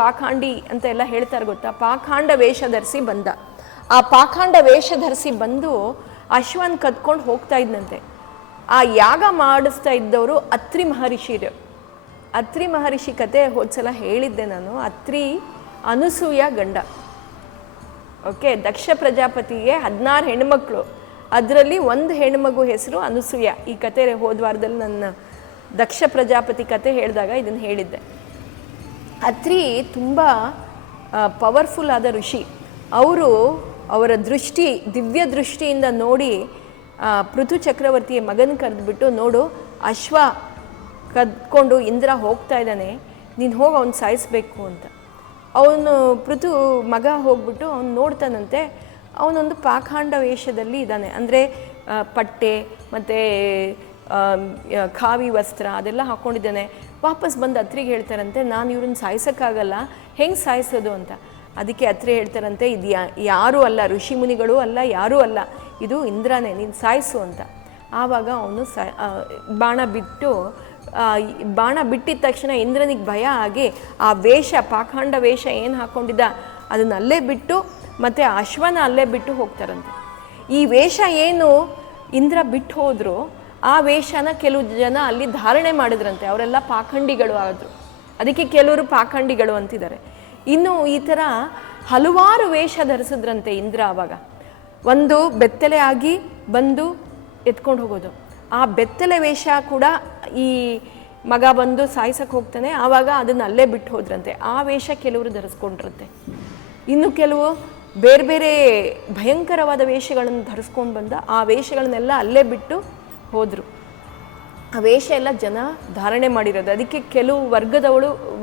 ಪಾಖಾಂಡಿ ಅಂತ ಎಲ್ಲ ಹೇಳ್ತಾರೆ ಗೊತ್ತಾ, ಪಾಖಾಂಡ ವೇಷ ಧರಿಸಿ ಬಂದ. ಆ ಪಾಖಾಂಡ ವೇಷ ಧರಿಸಿ ಬಂದು ಅಶ್ವನ್ ಕದ್ಕೊಂಡು ಹೋಗ್ತಾ ಇದ್ದಂತೆ. ಆ ಯಾಗ ಮಾಡಿಸ್ತಾ ಇದ್ದವರು ಅತ್ರಿ ಮಹರ್ಷಿ ಕತೆ ಹೋದ್ಸಲ ಹೇಳಿದ್ದೆ ನಾನು. ಅತ್ರಿ ಅನುಸೂಯ ಗಂಡ. ಓಕೆ, ದಕ್ಷ ಪ್ರಜಾಪತಿಗೆ 16 ಹೆಣ್ಮಕ್ಳು, ಅದರಲ್ಲಿ ಒಂದು ಹೆಣ್ಮಗು ಹೆಸರು ಅನುಸೂಯ. ಈ ಕತೆ ಹೋದ ವಾರದಲ್ಲಿ ನನ್ನ ದಕ್ಷ ಪ್ರಜಾಪತಿ ಕತೆ ಹೇಳಿದಾಗ ಇದನ್ನು ಹೇಳಿದ್ದೆ. ಅತ್ರಿ ತುಂಬ ಪವರ್ಫುಲ್ ಆದ ಋಷಿ. ಅವರ ದಿವ್ಯ ದೃಷ್ಟಿಯಿಂದ ನೋಡಿ ಪೃಥು ಚಕ್ರವರ್ತಿಯ ಮಗನ ಕರೆದುಬಿಟ್ಟು, ನೋಡು ಅಶ್ವ ಕದ್ಕೊಂಡು ಇಂದ್ರ ಹೋಗ್ತಾ ಇದ್ದಾನೆ, ನೀನು ಹೋಗಿ ಅವ್ನು ಸಾಯಿಸ್ಬೇಕು ಅಂತ. ಅವನು ಪೃಥು ಮಗ ಹೋಗ್ಬಿಟ್ಟು ಅವ್ನು ನೋಡ್ತಾನಂತೆ. ಅವನೊಂದು ಪಾಖಾಂಡ ವೇಷದಲ್ಲಿ ಇದ್ದಾನೆ. ಅಂದರೆ ಪಟ್ಟೆ ಮತ್ತು ಖಾವಿ ವಸ್ತ್ರ ಅದೆಲ್ಲ ಹಾಕ್ಕೊಂಡಿದ್ದಾನೆ. ವಾಪಸ್ ಬಂದು ಅತ್ರಿಗೆ ಹೇಳ್ತಾರಂತೆ, ನಾನು ಇವ್ರನ್ನ ಸಾಯಿಸೋಕ್ಕಾಗಲ್ಲ, ಹೆಂಗೆ ಸಾಯಿಸೋದು ಅಂತ. ಅದಕ್ಕೆ ಅತ್ರಿ ಹೇಳ್ತಾರಂತೆ, ಇದು ಯಾರೂ ಅಲ್ಲ, ಋಷಿ ಮುನಿಗಳು ಅಲ್ಲ, ಯಾರೂ ಅಲ್ಲ, ಇದು ಇಂದ್ರನೇ, ನೀನು ಸಾಯಿಸು ಅಂತ. ಆವಾಗ ಅವನು ಬಾಣ ಬಿಟ್ಟಿದ ತಕ್ಷಣ ಇಂದ್ರನಿಗೆ ಭಯ ಆಗಿ ಆ ವೇಷ, ಪಾಖಾಂಡ ವೇಷ ಏನು ಹಾಕ್ಕೊಂಡಿದ್ದ ಅದನ್ನ ಅಲ್ಲೇ ಬಿಟ್ಟು ಮತ್ತು ಅಶ್ವನ ಅಲ್ಲೇ ಬಿಟ್ಟು ಹೋಗ್ತಾರಂತೆ. ಈ ವೇಷ ಏನು ಇಂದ್ರ ಬಿಟ್ಟು ಹೋದ್ರು ಆ ವೇಷನ ಕೆಲವು ಜನ ಅಲ್ಲಿ ಧಾರಣೆ ಮಾಡಿದ್ರಂತೆ. ಅವರೆಲ್ಲ ಪಾಖಂಡಿಗಳು ಆದರು. ಅದಕ್ಕೆ ಕೆಲವರು ಪಾಖಂಡಿಗಳು ಅಂತಿದ್ದಾರೆ. ಇನ್ನು ಈ ಥರ ಹಲವಾರು ವೇಷ ಧರಿಸಿದ್ರಂತೆ ಇಂದ್ರ. ಆವಾಗ ಒಂದು ಬೆತ್ತಲೆ ಆಗಿ ಬಂದು ಎತ್ಕೊಂಡು ಹೋಗೋದು. ಆ ಬೆತ್ತಲೆ ವೇಷ ಕೂಡ ಈ ಮಗ ಬಂದು ಸಾಯಿಸಕ್ಕೆ ಹೋಗ್ತಾನೆ, ಆವಾಗ ಅದನ್ನು ಅಲ್ಲೇ ಬಿಟ್ಟು ಹೋದ್ರಂತೆ. ಆ ವೇಷ ಕೆಲವರು ಧರಿಸ್ಕೊಂಡಿರುತ್ತೆ. ಇನ್ನು ಕೆಲವು ಬೇರೆ ಬೇರೆ ಭಯಂಕರವಾದ ವೇಷಗಳನ್ನು ಧರಿಸ್ಕೊಂಡು ಬಂದ ಆ ವೇಷಗಳನ್ನೆಲ್ಲ ಅಲ್ಲೇ ಬಿಟ್ಟು ಹೋದರು. ಆ ವೇಷ ಎಲ್ಲ ಜನ ಧಾರಣೆ ಮಾಡಿರೋದು. ಅದಕ್ಕೆ ಕೆಲವು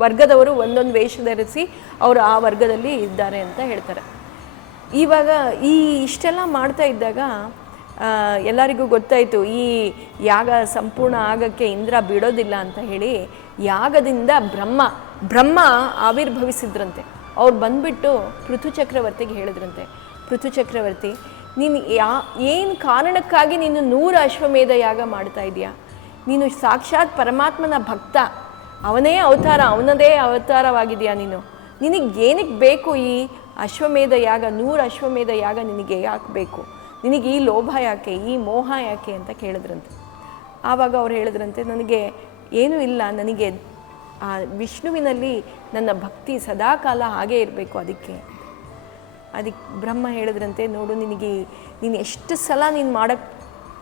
ವರ್ಗದವರು ಒಂದೊಂದು ವೇಷ ಧರಿಸಿ ಅವರು ಆ ವರ್ಗದಲ್ಲಿ ಇದ್ದಾರೆ ಅಂತ ಹೇಳ್ತಾರೆ. ಇವಾಗ ಇಷ್ಟೆಲ್ಲ ಮಾಡ್ತಾ ಇದ್ದಾಗ ಎಲ್ಲರಿಗೂ ಗೊತ್ತಾಯಿತು ಈ ಯಾಗ ಸಂಪೂರ್ಣ ಆಗಕ್ಕೆ ಇಂದ್ರ ಬಿಡೋದಿಲ್ಲ ಅಂತ ಹೇಳಿ ಯಾಗದಿಂದ ಬ್ರಹ್ಮ ಆವಿರ್ಭವಿಸಿದ್ರಂತೆ. ಅವ್ರು ಬಂದ್ಬಿಟ್ಟು ಪೃಥು ಚಕ್ರವರ್ತಿಗೆ ಹೇಳಿದ್ರಂತೆ, ಪೃಥು ಚಕ್ರವರ್ತಿ, ನೀನು ಏನು ಕಾರಣಕ್ಕಾಗಿ ನೀನು 100 ಅಶ್ವಮೇಧ ಯಾಗ ಮಾಡ್ತಾ ಇದೆಯಾ? ನೀನು ಸಾಕ್ಷಾತ್ ಪರಮಾತ್ಮನ ಭಕ್ತ. ಅವನೇ ಅವತಾರ, ಅವನದೇ ಅವತಾರವಾಗಿದೆಯಾ ನೀನು, ನಿನಗೇನಕ್ಕೆ ಬೇಕು ಈ ಅಶ್ವಮೇಧ ಯಾಗ, 100 ಅಶ್ವಮೇಧ ಯಾಗ ನಿನಗೆ ಯಾಕೆ ಬೇಕು, ನಿನಗೆ ಈ ಲೋಭ ಯಾಕೆ, ಈ ಮೋಹ ಯಾಕೆ ಅಂತ ಕೇಳಿದ್ರಂತೆ. ಆವಾಗ ಅವ್ರು ಹೇಳಿದ್ರಂತೆ, ನನಗೆ ಏನೂ ಇಲ್ಲ, ನನಗೆ ಆ ವಿಷ್ಣುವಿನಲ್ಲಿ ನನ್ನ ಭಕ್ತಿ ಸದಾಕಾಲ ಹಾಗೇ ಇರಬೇಕು, ಅದಕ್ಕೆ ಬ್ರಹ್ಮ ಹೇಳಿದ್ರಂತೆ, ನೋಡು ನೀನು ಎಷ್ಟು ಸಲ ನೀನು ಮಾಡೋಕ್ಕೆ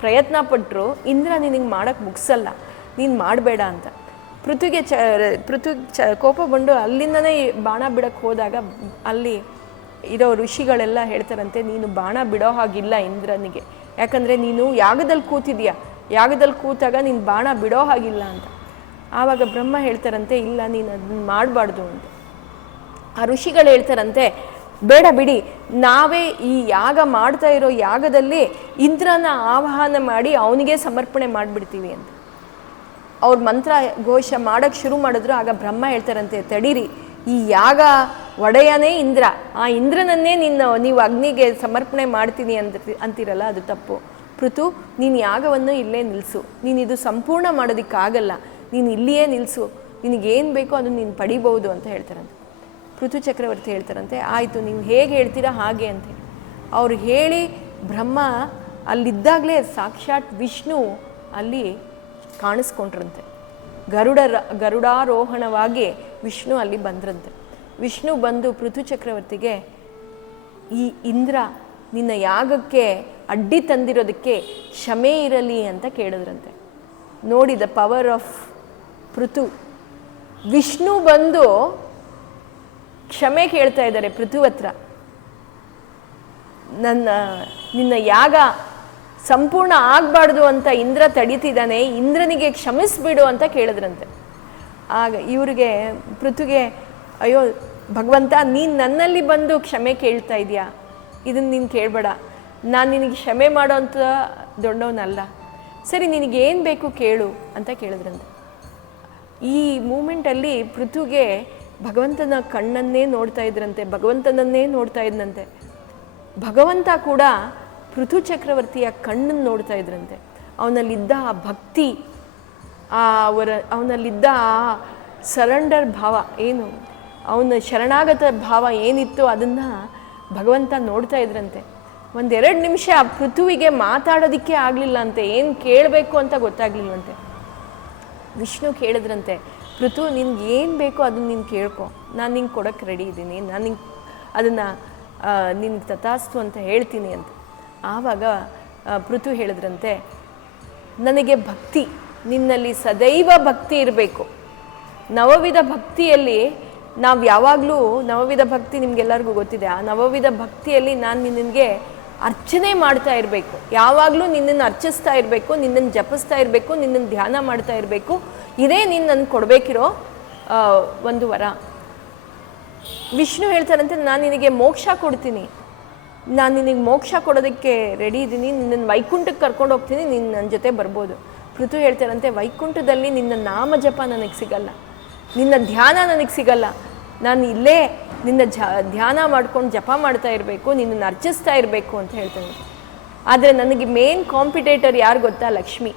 ಪ್ರಯತ್ನ ಪಟ್ಟರು ಇಂದ್ರ ನಿನಗೆ ಮಾಡೋಕ್ಕೆ ಮುಗಿಸಲ್ಲ, ನೀನು ಮಾಡಬೇಡ ಅಂತ. ಪೃಥ್ವಿಗೆ ಕೋಪಗೊಂಡು ಅಲ್ಲಿಂದನೇ ಬಾಣ ಬಿಡಕ್ಕೆ ಹೋದಾಗ ಅಲ್ಲಿ ಇರೋ ಋಷಿಗಳೆಲ್ಲ ಹೇಳ್ತಾರಂತೆ, ನೀನು ಬಾಣ ಬಿಡೋ ಹಾಗಿಲ್ಲ ಇಂದ್ರನಿಗೆ, ಯಾಕಂದರೆ ನೀನು ಯಾಗದಲ್ಲಿ ಕೂತಿದೀಯ, ಯಾಗದಲ್ಲಿ ಕೂತಾಗ ನೀನು ಬಾಣ ಬಿಡೋ ಹಾಗಿಲ್ಲ ಅಂತ. ಆವಾಗ ಬ್ರಹ್ಮ ಹೇಳ್ತಾರಂತೆ, ಇಲ್ಲ ನೀನು ಅದನ್ನ ಮಾಡಬಾರ್ದು ಅಂತ. ಆ ಋಷಿಗಳು ಹೇಳ್ತಾರಂತೆ, ಬೇಡ ಬಿಡಿ, ನಾವೇ ಈ ಯಾಗ ಮಾಡ್ತಾ ಇರೋ ಯಾಗದಲ್ಲಿ ಇಂದ್ರನ ಆವಾಹನ ಮಾಡಿ ಅವನಿಗೆ ಸಮರ್ಪಣೆ ಮಾಡಿಬಿಡ್ತೀವಿ ಅಂತ. ಅವ್ರ ಮಂತ್ರ ಘೋಷ ಮಾಡೋಕ್ಕೆ ಶುರು ಮಾಡಿದ್ರು. ಆಗ ಬ್ರಹ್ಮ ಹೇಳ್ತಾರಂತೆ, ತಡೀರಿ, ಈ ಯಾಗ ಒಡೆಯನೇ ಇಂದ್ರ, ಆ ಇಂದ್ರನನ್ನೇ ನೀವು ಅಗ್ನಿಗೆ ಸಮರ್ಪಣೆ ಮಾಡ್ತೀನಿ ಅಂತೀರಲ್ಲ, ಅದು ತಪ್ಪು. ಪೃಥು, ನೀನು ಯಾಗವನ್ನು ಇಲ್ಲೇ ನಿಲ್ಲಿಸು, ನೀನು ಇದು ಸಂಪೂರ್ಣ ಮಾಡೋದಕ್ಕಾಗಲ್ಲ, ನೀನು ಇಲ್ಲಿಯೇ ನಿಲ್ಲಿಸು, ನಿನಗೇನು ಬೇಕೋ ಅದನ್ನು ನೀನು ಪಡಿಬೋದು ಅಂತ ಹೇಳ್ತಾರಂತೆ. ಪೃಥು ಚಕ್ರವರ್ತಿ ಹೇಳ್ತಾರಂತೆ, ಆಯಿತು, ನೀವು ಹೇಗೆ ಹೇಳ್ತೀರಾ ಹಾಗೆ ಅಂತೇಳಿ ಅವ್ರು ಹೇಳಿ, ಬ್ರಹ್ಮ ಅಲ್ಲಿದ್ದಾಗಲೇ ಸಾಕ್ಷಾತ್ ವಿಷ್ಣು ಅಲ್ಲಿ ಕಾಣಿಸ್ಕೊಂಡ್ರಂತೆ. ಗರುಡಾರೋಹಣವಾಗಿ ವಿಷ್ಣು ಅಲ್ಲಿ ಬಂದ್ರಂತೆ. ವಿಷ್ಣು ಬಂದು ಪೃಥು ಚಕ್ರವರ್ತಿಗೆ, ಈ ಇಂದ್ರ ನಿನ್ನ ಯಾಗಕ್ಕೆ ಅಡ್ಡಿ ತಂದಿರೋದಕ್ಕೆ ಕ್ಷಮೆ ಇರಲಿ ಅಂತ ಕೇಳಿದ್ರಂತೆ. ನೋಡಿ the power of Prithu. Vishnu ಬಂದು ಕ್ಷಮೆ ಕೇಳ್ತಾ ಇದ್ದಾರೆ ಪೃಥು ಹತ್ರ, ನಿನ್ನ ಯಾಗ ಸಂಪೂರ್ಣ ಆಗಬಾರ್ದು ಅಂತ ಇಂದ್ರ ತಡೀತಿದ್ದಾನೆ, ಇಂದ್ರನಿಗೆ ಕ್ಷಮಿಸ್ಬಿಡು ಅಂತ ಕೇಳಿದ್ರಂತೆ. ಆಗ ಇವ್ರಿಗೆ ಪೃಥುಗೆ, ಅಯ್ಯೋ ಭಗವಂತ, ನೀನು ನನ್ನಲ್ಲಿ ಬಂದು ಕ್ಷಮೆ ಕೇಳ್ತಾ ಇದೆಯಾ, ಇದನ್ನು ನೀನು ಕೇಳಬೇಡ, ನಾನು ನಿನಗೆ ಕ್ಷಮೆ ಮಾಡೋ ಅಂಥ ದೊಡ್ಡವನಲ್ಲ, ಸರಿ ನಿನಗೇನು ಬೇಕು ಕೇಳು ಅಂತ ಕೇಳಿದ್ರಂತೆ. ಈ ಮೂಮೆಂಟಲ್ಲಿ ಪೃಥುಗೆ ಭಗವಂತನ ಕಣ್ಣನ್ನೇ ನೋಡ್ತಾ ಇದ್ರಂತೆ, ಭಗವಂತನನ್ನೇ ನೋಡ್ತಾ ಇದ್ದಂತೆ. ಭಗವಂತ ಕೂಡ ಪೃಥು ಚಕ್ರವರ್ತಿಯ ಕಣ್ಣನ್ನು ನೋಡ್ತಾ ಇದ್ರಂತೆ. ಅವನಲ್ಲಿದ್ದ ಆ ಭಕ್ತಿ, ಅವನಲ್ಲಿದ್ದ ಆ ಸರೆಂಡರ್ ಭಾವ ಏನು, ಅವನ ಶರಣಾಗತ ಭಾವ ಏನಿತ್ತು ಅದನ್ನು ಭಗವಂತ ನೋಡ್ತಾ ಇದ್ರಂತೆ. 1-2 ನಿಮಿಷ ಪೃಥುವಿಗೆ ಮಾತಾಡೋದಕ್ಕೆ ಆಗಲಿಲ್ಲ ಅಂತೆ, ಏನು ಕೇಳಬೇಕು ಅಂತ ಗೊತ್ತಾಗ್ಲಿಲ್ವಂತೆ. ವಿಷ್ಣು ಕೇಳಿದ್ರಂತೆ, ಪೃಥು ನಿನ್ಗೆ ಏನು ಬೇಕೋ ಅದನ್ನು ನೀನು ಕೇಳ್ಕೊ, ನಾನು ನಿಂಗೆ ಕೊಡೋಕ್ಕೆ ರೆಡಿ ಇದ್ದೀನಿ, ನಾನು ನಿಂಗೆ ಅದನ್ನು ನಿನ್ಗೆ ತಥಾಸ್ತು ಅಂತ ಹೇಳ್ತೀನಿ ಅಂತ. ಆವಾಗ ಪೃಥು ಹೇಳಿದ್ರಂತೆ, ನನಗೆ ಭಕ್ತಿ, ನಿನ್ನಲ್ಲಿ ಸದೈವ ಭಕ್ತಿ ಇರಬೇಕು. ನವವಿಧ ಭಕ್ತಿಯಲ್ಲಿ ನಾವು ಯಾವಾಗಲೂ, ನವವಿಧ ಭಕ್ತಿ ನಿಮಗೆಲ್ಲರಿಗೂ ಗೊತ್ತಿದೆ, ಆ ನವವಿಧ ಭಕ್ತಿಯಲ್ಲಿ ನಾನು ನಿನಗೆ ಅರ್ಚನೆ ಮಾಡ್ತಾ ಇರಬೇಕು, ಯಾವಾಗಲೂ ನಿನ್ನನ್ನು ಅರ್ಚಿಸ್ತಾ ಇರಬೇಕು, ನಿನ್ನನ್ನು ಜಪಿಸ್ತಾ ಇರಬೇಕು, ನಿನ್ನನ್ನು ಧ್ಯಾನ ಮಾಡ್ತಾ ಇರಬೇಕು. ಇದೇ ನೀನು ನನಗೆ ಕೊಡಬೇಕಿರೋ ಒಂದು ವರ. ವಿಷ್ಣು ಹೇಳ್ತಾರಂತೆ, ನಾನು ನಿನಗೆ ಮೋಕ್ಷ ಕೊಡ್ತೀನಿ, ನಾನು ನಿನಗೆ ಮೋಕ್ಷ ಕೊಡೋದಕ್ಕೆ ರೆಡಿ ಇದ್ದೀನಿ, ನಿನ್ನನ್ನು ವೈಕುಂಠಕ್ಕೆ ಕರ್ಕೊಂಡು ಹೋಗ್ತೀನಿ, ನೀನು ನನ್ನ ಜೊತೆ ಬರ್ಬೋದು. ಪೃಥು ಹೇಳ್ತಾರಂತೆ, ವೈಕುಂಠದಲ್ಲಿ ನಿನ್ನ ನಾಮ ಜಪ ನನಗೆ ಸಿಗಲ್ಲ, ನಿನ್ನ ಧ್ಯಾನ ನನಗೆ ಸಿಗಲ್ಲ, ನಾನು ಇಲ್ಲೇ ನಿನ್ನ ಧ್ಯಾನ ಮಾಡ್ಕೊಂಡು ಜಪ ಮಾಡ್ತಾ ಇರಬೇಕು, ನಿನ್ನನ್ನು ಅರ್ಚಿಸ್ತಾ ಇರಬೇಕು ಅಂತ ಹೇಳ್ತಾನೆ. ಆದರೆ ನನಗೆ ಮೇನ್ ಕಾಂಪಿಟೇಟರ್ ಯಾರು ಗೊತ್ತಾ? ಲಕ್ಷ್ಮಿ.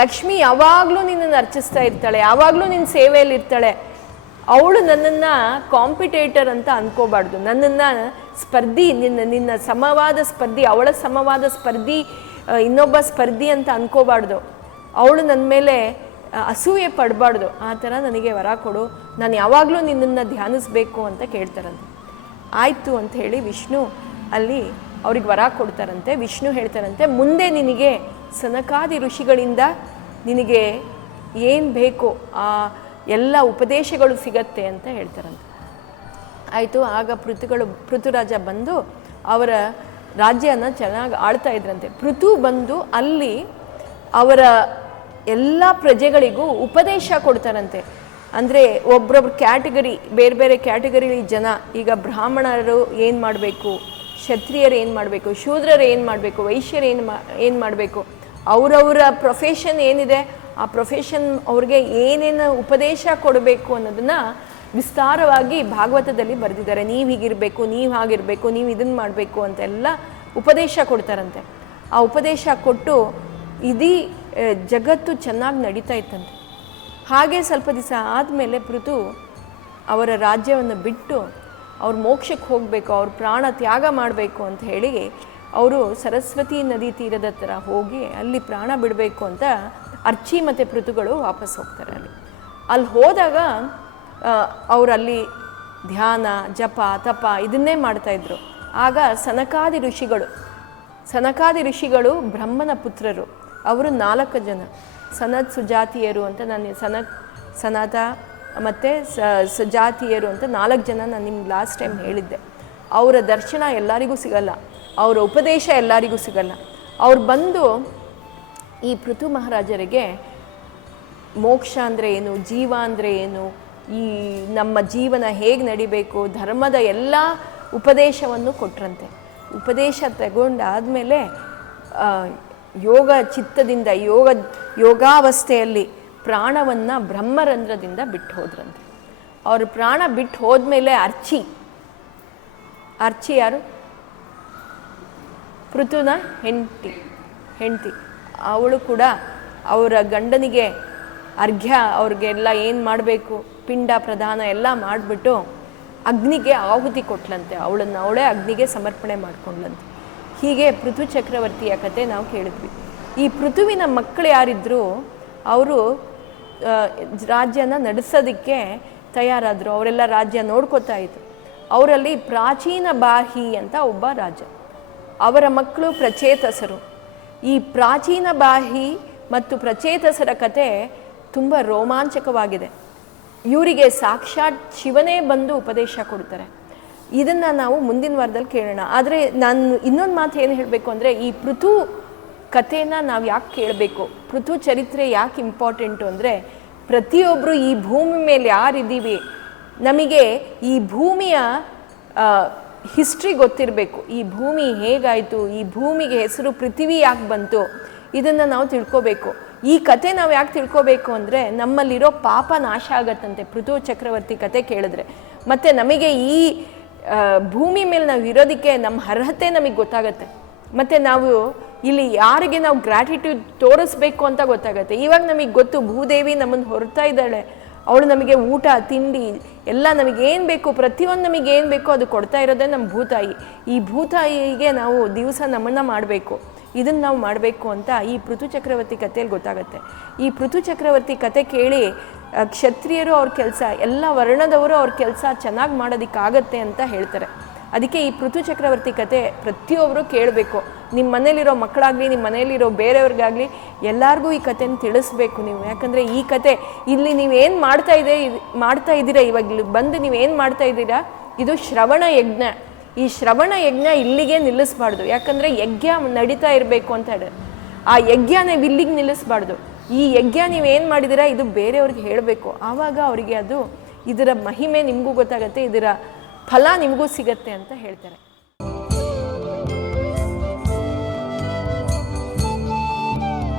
ಲಕ್ಷ್ಮಿ ಯಾವಾಗಲೂ ನಿನ್ನನ್ನು ಅರ್ಚಿಸ್ತಾ ಇರ್ತಾಳೆ, ಯಾವಾಗಲೂ ನಿನ್ನ ಸೇವೆಯಲ್ಲಿ ಇರ್ತಾಳೆ. ಅವಳು ನನ್ನನ್ನು ಕಾಂಪಿಟೇಟರ್ ಅಂತ ಅನ್ಕೋಬಾರ್ದು, ನನ್ನನ್ನು ಸ್ಪರ್ಧಿ, ನಿನ್ನ ಸಮವಾದ ಸ್ಪರ್ಧಿ, ಅವಳ ಸಮವಾದ ಸ್ಪರ್ಧಿ, ಇನ್ನೊಬ್ಬ ಸ್ಪರ್ಧಿ ಅಂತ ಅನ್ಕೋಬಾರ್ದು. ಅವಳು ನನ್ನ ಮೇಲೆ ಅಸೂಯೆ ಪಡಬಾರ್ದು, ಆ ಥರ ನನಗೆ ವರ ಕೊಡು, ನಾನು ಯಾವಾಗಲೂ ನಿನ್ನನ್ನು ಧ್ಯಾನಿಸ್ಬೇಕು ಅಂತ ಕೇಳ್ತಾರಂತೆ. ಆಯಿತು ಅಂತ ಹೇಳಿ ವಿಷ್ಣು ಅಲ್ಲಿ ಅವ್ರಿಗೆ ವರ ಕೊಡ್ತಾರಂತೆ. ವಿಷ್ಣು ಹೇಳ್ತಾರಂತೆ, ಮುಂದೆ ನಿನಗೆ ಸನಕಾದಿ ಋಷಿಗಳಿಂದ ನಿನಗೆ ಏನು ಬೇಕೋ ಆ ಎಲ್ಲ ಉಪದೇಶಗಳು ಸಿಗತ್ತೆ ಅಂತ ಹೇಳ್ತಾರಂತೆ. ಆಯಿತು. ಆಗ ಪೃಥುರಾಜ ಬಂದು ಅವರ ರಾಜ್ಯನ ಚೆನ್ನಾಗಿ ಆಳ್ತಾ ಇದ್ರಂತೆ. ಪೃಥು ಬಂದು ಅಲ್ಲಿ ಅವರ ಎಲ್ಲ ಪ್ರಜೆಗಳಿಗೂ ಉಪದೇಶ ಕೊಡ್ತಾರಂತೆ. ಅಂದರೆ ಒಬ್ಬೊಬ್ರು ಕ್ಯಾಟಗರಿ, ಬೇರೆ ಬೇರೆ ಕ್ಯಾಟಗರಿ ಜನ, ಈಗ ಬ್ರಾಹ್ಮಣರು ಏನು ಮಾಡಬೇಕು, ಕ್ಷತ್ರಿಯರು ಏನು ಮಾಡಬೇಕು, ಶೂದ್ರರು ಏನು ಮಾಡಬೇಕು, ವೈಶ್ಯರು ಏನು ಮಾಡಬೇಕು, ಅವರವರ ಪ್ರೊಫೆಷನ್ ಏನಿದೆ ಆ ಪ್ರೊಫೆಷನ್ ಅವ್ರಿಗೆ ಏನೇನು ಉಪದೇಶ ಕೊಡಬೇಕು ಅನ್ನೋದನ್ನು ವಿಸ್ತಾರವಾಗಿ ಭಾಗವತದಲ್ಲಿ ಬರೆದಿದ್ದಾರೆ. ನೀವು ಹೀಗಿರಬೇಕು, ನೀವು ಹಾಗಿರಬೇಕು, ನೀವು ಇದನ್ನು ಮಾಡಬೇಕು ಅಂತೆಲ್ಲ ಉಪದೇಶ ಕೊಡ್ತಾರಂತೆ. ಆ ಉಪದೇಶ ಕೊಟ್ಟು ಇಡೀ ಜಗತ್ತು ಚೆನ್ನಾಗಿ ನಡೀತಾ ಇತ್ತಂತೆ. ಹಾಗೆ ಸ್ವಲ್ಪ ದಿವಸ ಆದಮೇಲೆ ಪೃಥು ಅವರ ರಾಜ್ಯವನ್ನು ಬಿಟ್ಟು ಅವ್ರು ಮೋಕ್ಷಕ್ಕೆ ಹೋಗಬೇಕು, ಅವ್ರ ಪ್ರಾಣ ತ್ಯಾಗ ಮಾಡಬೇಕು ಅಂತ ಹೇಳಿ ಅವರು ಸರಸ್ವತಿ ನದಿ ತೀರದ ಹತ್ರ ಹೋಗಿ ಅಲ್ಲಿ ಪ್ರಾಣ ಬಿಡಬೇಕು ಅಂತ ಅರ್ಚಿ ಮತ್ತು ಪೃಥುಗಳು ವಾಪಸ್ ಹೋಗ್ತಾರೆ. ಅಲ್ಲಿ ಹೋದಾಗ ಅವರಲ್ಲಿ ಧ್ಯಾನ, ಜಪ, ತಪ ಇದನ್ನೇ ಮಾಡ್ತಾಯಿದ್ರು. ಆಗ ಸನಕಾದಿ ಋಷಿಗಳು ಬ್ರಹ್ಮನ ಪುತ್ರರು. ಅವರು 4 ಜನ, ಸನತ್ ಸುಜಾತಿಯರು ಅಂತ ಸನತ ಮತ್ತು ಸುಜಾತಿಯರು ಅಂತ 4 ಜನ ನಾನು ನಿಮ್ಗೆ ಲಾಸ್ಟ್ ಟೈಮ್ ಹೇಳಿದ್ದೆ. ಅವರ ದರ್ಶನ ಎಲ್ಲರಿಗೂ ಸಿಗಲ್ಲ, ಅವರ ಉಪದೇಶ ಎಲ್ಲರಿಗೂ ಸಿಗಲ್ಲ. ಅವ್ರು ಬಂದು ಈ ಪೃಥು ಮಹಾರಾಜರಿಗೆ ಮೋಕ್ಷ ಅಂದರೆ ಏನು, ಜೀವ ಅಂದರೆ ಏನು, ಈ ನಮ್ಮ ಜೀವನ ಹೇಗೆ ನಡಿಬೇಕು, ಧರ್ಮದ ಎಲ್ಲ ಉಪದೇಶವನ್ನು ಕೊಟ್ರಂತೆ. ಉಪದೇಶ ತಗೊಂಡಾದಮೇಲೆ ಯೋಗ ಚಿತ್ತದಿಂದ ಯೋಗಾವಸ್ಥೆಯಲ್ಲಿ ಪ್ರಾಣವನ್ನು ಬ್ರಹ್ಮರಂಧ್ರದಿಂದ ಬಿಟ್ಟು ಹೋದ್ರಂತೆ. ಅವರು ಪ್ರಾಣ ಬಿಟ್ಟು ಹೋದ್ಮೇಲೆ ಅರ್ಚಿ ಯಾರು? ಪೃಥುನ ಹೆಂಡತಿ. ಅವಳು ಕೂಡ ಅವರ ಗಂಡನಿಗೆ ಅರ್ಘ್ಯ ಅವ್ರಿಗೆಲ್ಲ ಏನು ಮಾಡಬೇಕು, ಪಿಂಡ ಪ್ರದಾನ ಎಲ್ಲ ಮಾಡಿಬಿಟ್ಟು ಅಗ್ನಿಗೆ ಆಹುತಿ ಕೊಟ್ಲಂತೆ. ಅವಳೇ ಅಗ್ನಿಗೆ ಸಮರ್ಪಣೆ ಮಾಡ್ಕೊಂಡ್ಲಂತೆ. ಹೀಗೆ ಪೃಥು ಚಕ್ರವರ್ತಿಯ ಕತೆ ನಾವು ಕೇಳಿದ್ವಿ. ಈ ಪೃಥುವಿನ ಮಕ್ಕಳು ಯಾರಿದ್ರು, ಅವರು ರಾಜ್ಯನ ನಡೆಸೋದಕ್ಕೆ ತಯಾರಾದರು. ಅವರೆಲ್ಲ ರಾಜ್ಯ ನೋಡ್ಕೋತಾ ಇದ್ರು. ಅವರಲ್ಲಿ ಪ್ರಾಚೀನ ಬಾಹಿ ಅಂತ ಒಬ್ಬ ರಾಜ, ಅವರ ಮಕ್ಕಳು ಪ್ರಚೇತಸರು. ಈ ಪ್ರಾಚೀನ ಬಾಹಿ ಮತ್ತು ಪ್ರಚೇತಸರ ಕತೆ ತುಂಬ ರೋಮಾಂಚಕವಾಗಿದೆ. ಇವರಿಗೆ ಸಾಕ್ಷಾತ್ ಶಿವನೇ ಬಂದು ಉಪದೇಶ ಕೊಡ್ತಾರೆ. ಇದನ್ನು ನಾವು ಮುಂದಿನ ವಾರದಲ್ಲಿ ಕೇಳೋಣ. ಆದರೆ ನಾನು ಇನ್ನೊಂದು ಮಾತು ಏನು ಹೇಳಬೇಕು ಅಂದರೆ, ಈ ಪೃಥು ಕಥೆನ ನಾವು ಯಾಕೆ ಕೇಳಬೇಕು, ಪೃಥು ಚರಿತ್ರೆ ಯಾಕೆ ಇಂಪಾರ್ಟೆಂಟು ಅಂದರೆ, ಪ್ರತಿಯೊಬ್ಬರು ಈ ಭೂಮಿ ಮೇಲೆ ಯಾರಿದ್ದೀವಿ ನಮಗೆ ಈ ಭೂಮಿಯ ಹಿಸ್ಟ್ರಿ ಗೊತ್ತಿರಬೇಕು. ಈ ಭೂಮಿ ಹೇಗಾಯಿತು, ಈ ಭೂಮಿಗೆ ಹೆಸರು ಪೃಥ್ವಿ ಯಾಕೆ ಬಂತು, ಇದನ್ನು ನಾವು ತಿಳ್ಕೋಬೇಕು. ಈ ಕತೆ ನಾವು ಯಾಕೆ ತಿಳ್ಕೋಬೇಕು ಅಂದರೆ, ನಮ್ಮಲ್ಲಿರೋ ಪಾಪ ನಾಶ ಆಗತ್ತಂತೆ ಪೃಥು ಚಕ್ರವರ್ತಿ ಕತೆ ಕೇಳಿದ್ರೆ. ಮತ್ತು ನಮಗೆ ಈ ಭೂಮಿ ಮೇಲೆ ನಾವು ಇರೋದಕ್ಕೆ ನಮ್ಮ ಅರ್ಹತೆ ನಮಗೆ ಗೊತ್ತಾಗತ್ತೆ. ಮತ್ತು ನಾವು ಇಲ್ಲಿ ಯಾರಿಗೆ ನಾವು ಗ್ರ್ಯಾಟಿಟ್ಯೂಡ್ ತೋರಿಸ್ಬೇಕು ಅಂತ ಗೊತ್ತಾಗತ್ತೆ. ಇವಾಗ ನಮಗೆ ಗೊತ್ತು, ಭೂದೇವಿ ನಮ್ಮನ್ನು ಹೊರತಾ ಇದ್ದಾಳೆ, ಅವಳು ನಮಗೆ ಊಟ ತಿಂಡಿ ಎಲ್ಲ ನಮಗೇನು ಬೇಕು, ಪ್ರತಿಯೊಂದು ನಮಗೇನು ಬೇಕೋ ಅದು ಕೊಡ್ತಾ ಇರೋದೇ ನಮ್ಮ ಭೂತಾಯಿ. ಈ ಭೂತಾಯಿಗೆ ನಾವು ದಿವಸ ನಮನ ಮಾಡಬೇಕು, ಇದನ್ನು ನಾವು ಮಾಡಬೇಕು ಅಂತ ಈ ಪೃಥು ಚಕ್ರವರ್ತಿ ಕಥೆಯಲ್ಲಿ ಗೊತ್ತಾಗುತ್ತೆ. ಈ ಪೃಥು ಚಕ್ರವರ್ತಿ ಕತೆ ಕೇಳಿ ಕ್ಷತ್ರಿಯರು ಅವ್ರ ಕೆಲಸ, ಎಲ್ಲ ವರ್ಣದವರು ಅವ್ರ ಕೆಲಸ ಚೆನ್ನಾಗಿ ಮಾಡೋದಕ್ಕಾಗತ್ತೆ ಅಂತ ಹೇಳ್ತಾರೆ. ಅದಕ್ಕೆ ಈ ಪೃಥು ಚಕ್ರವರ್ತಿ ಕತೆ ಪ್ರತಿಯೊಬ್ಬರು ಕೇಳಬೇಕು. ನಿಮ್ಮ ಮನೇಲಿರೋ ಮಕ್ಕಳಾಗಲಿ, ನಿಮ್ಮ ಮನೆಯಲ್ಲಿರೋ ಬೇರೆಯವ್ರಿಗಾಗಲಿ ಎಲ್ಲರಿಗೂ ಈ ಕಥೆನ ತಿಳಿಸ್ಬೇಕು ನೀವು. ಯಾಕಂದರೆ ಈ ಕತೆ ಇಲ್ಲಿ ನೀವೇನು ಮಾಡ್ತಾ ಇದ್ದೀರಾ, ಇವಾಗ ಬಂದು ನೀವೇನು ಮಾಡ್ತಾ ಇದ್ದೀರಾ, ಇದು ಶ್ರವಣ ಯಜ್ಞ. ಈ ಶ್ರವಣ ಯಜ್ಞ ಇಲ್ಲಿಗೆ ನಿಲ್ಲಿಸಬಾರ್ದು. ಯಾಕಂದರೆ ಯಜ್ಞ ನಡೀತಾ ಇರಬೇಕು ಅಂತ ಹೇಳಿ ಆ ಯಜ್ಞ ನೀವು ಇಲ್ಲಿಗೆ ನಿಲ್ಲಿಸಬಾರ್ದು. ಈ ಯಜ್ಞ ನೀವೇನು ಮಾಡಿದ್ದೀರಾ ಇದು ಬೇರೆಯವ್ರಿಗೆ ಹೇಳಬೇಕು. ಆವಾಗ ಅವರಿಗೆ ಅದು ಇದರ ಮಹಿಮೆ ನಿಮಗೂ ಗೊತ್ತಾಗತ್ತೆ, ಇದರ ಫಲ ನಿಮಗೂ ಸಿಗತ್ತೆ ಅಂತ ಹೇಳ್ತಾರೆ.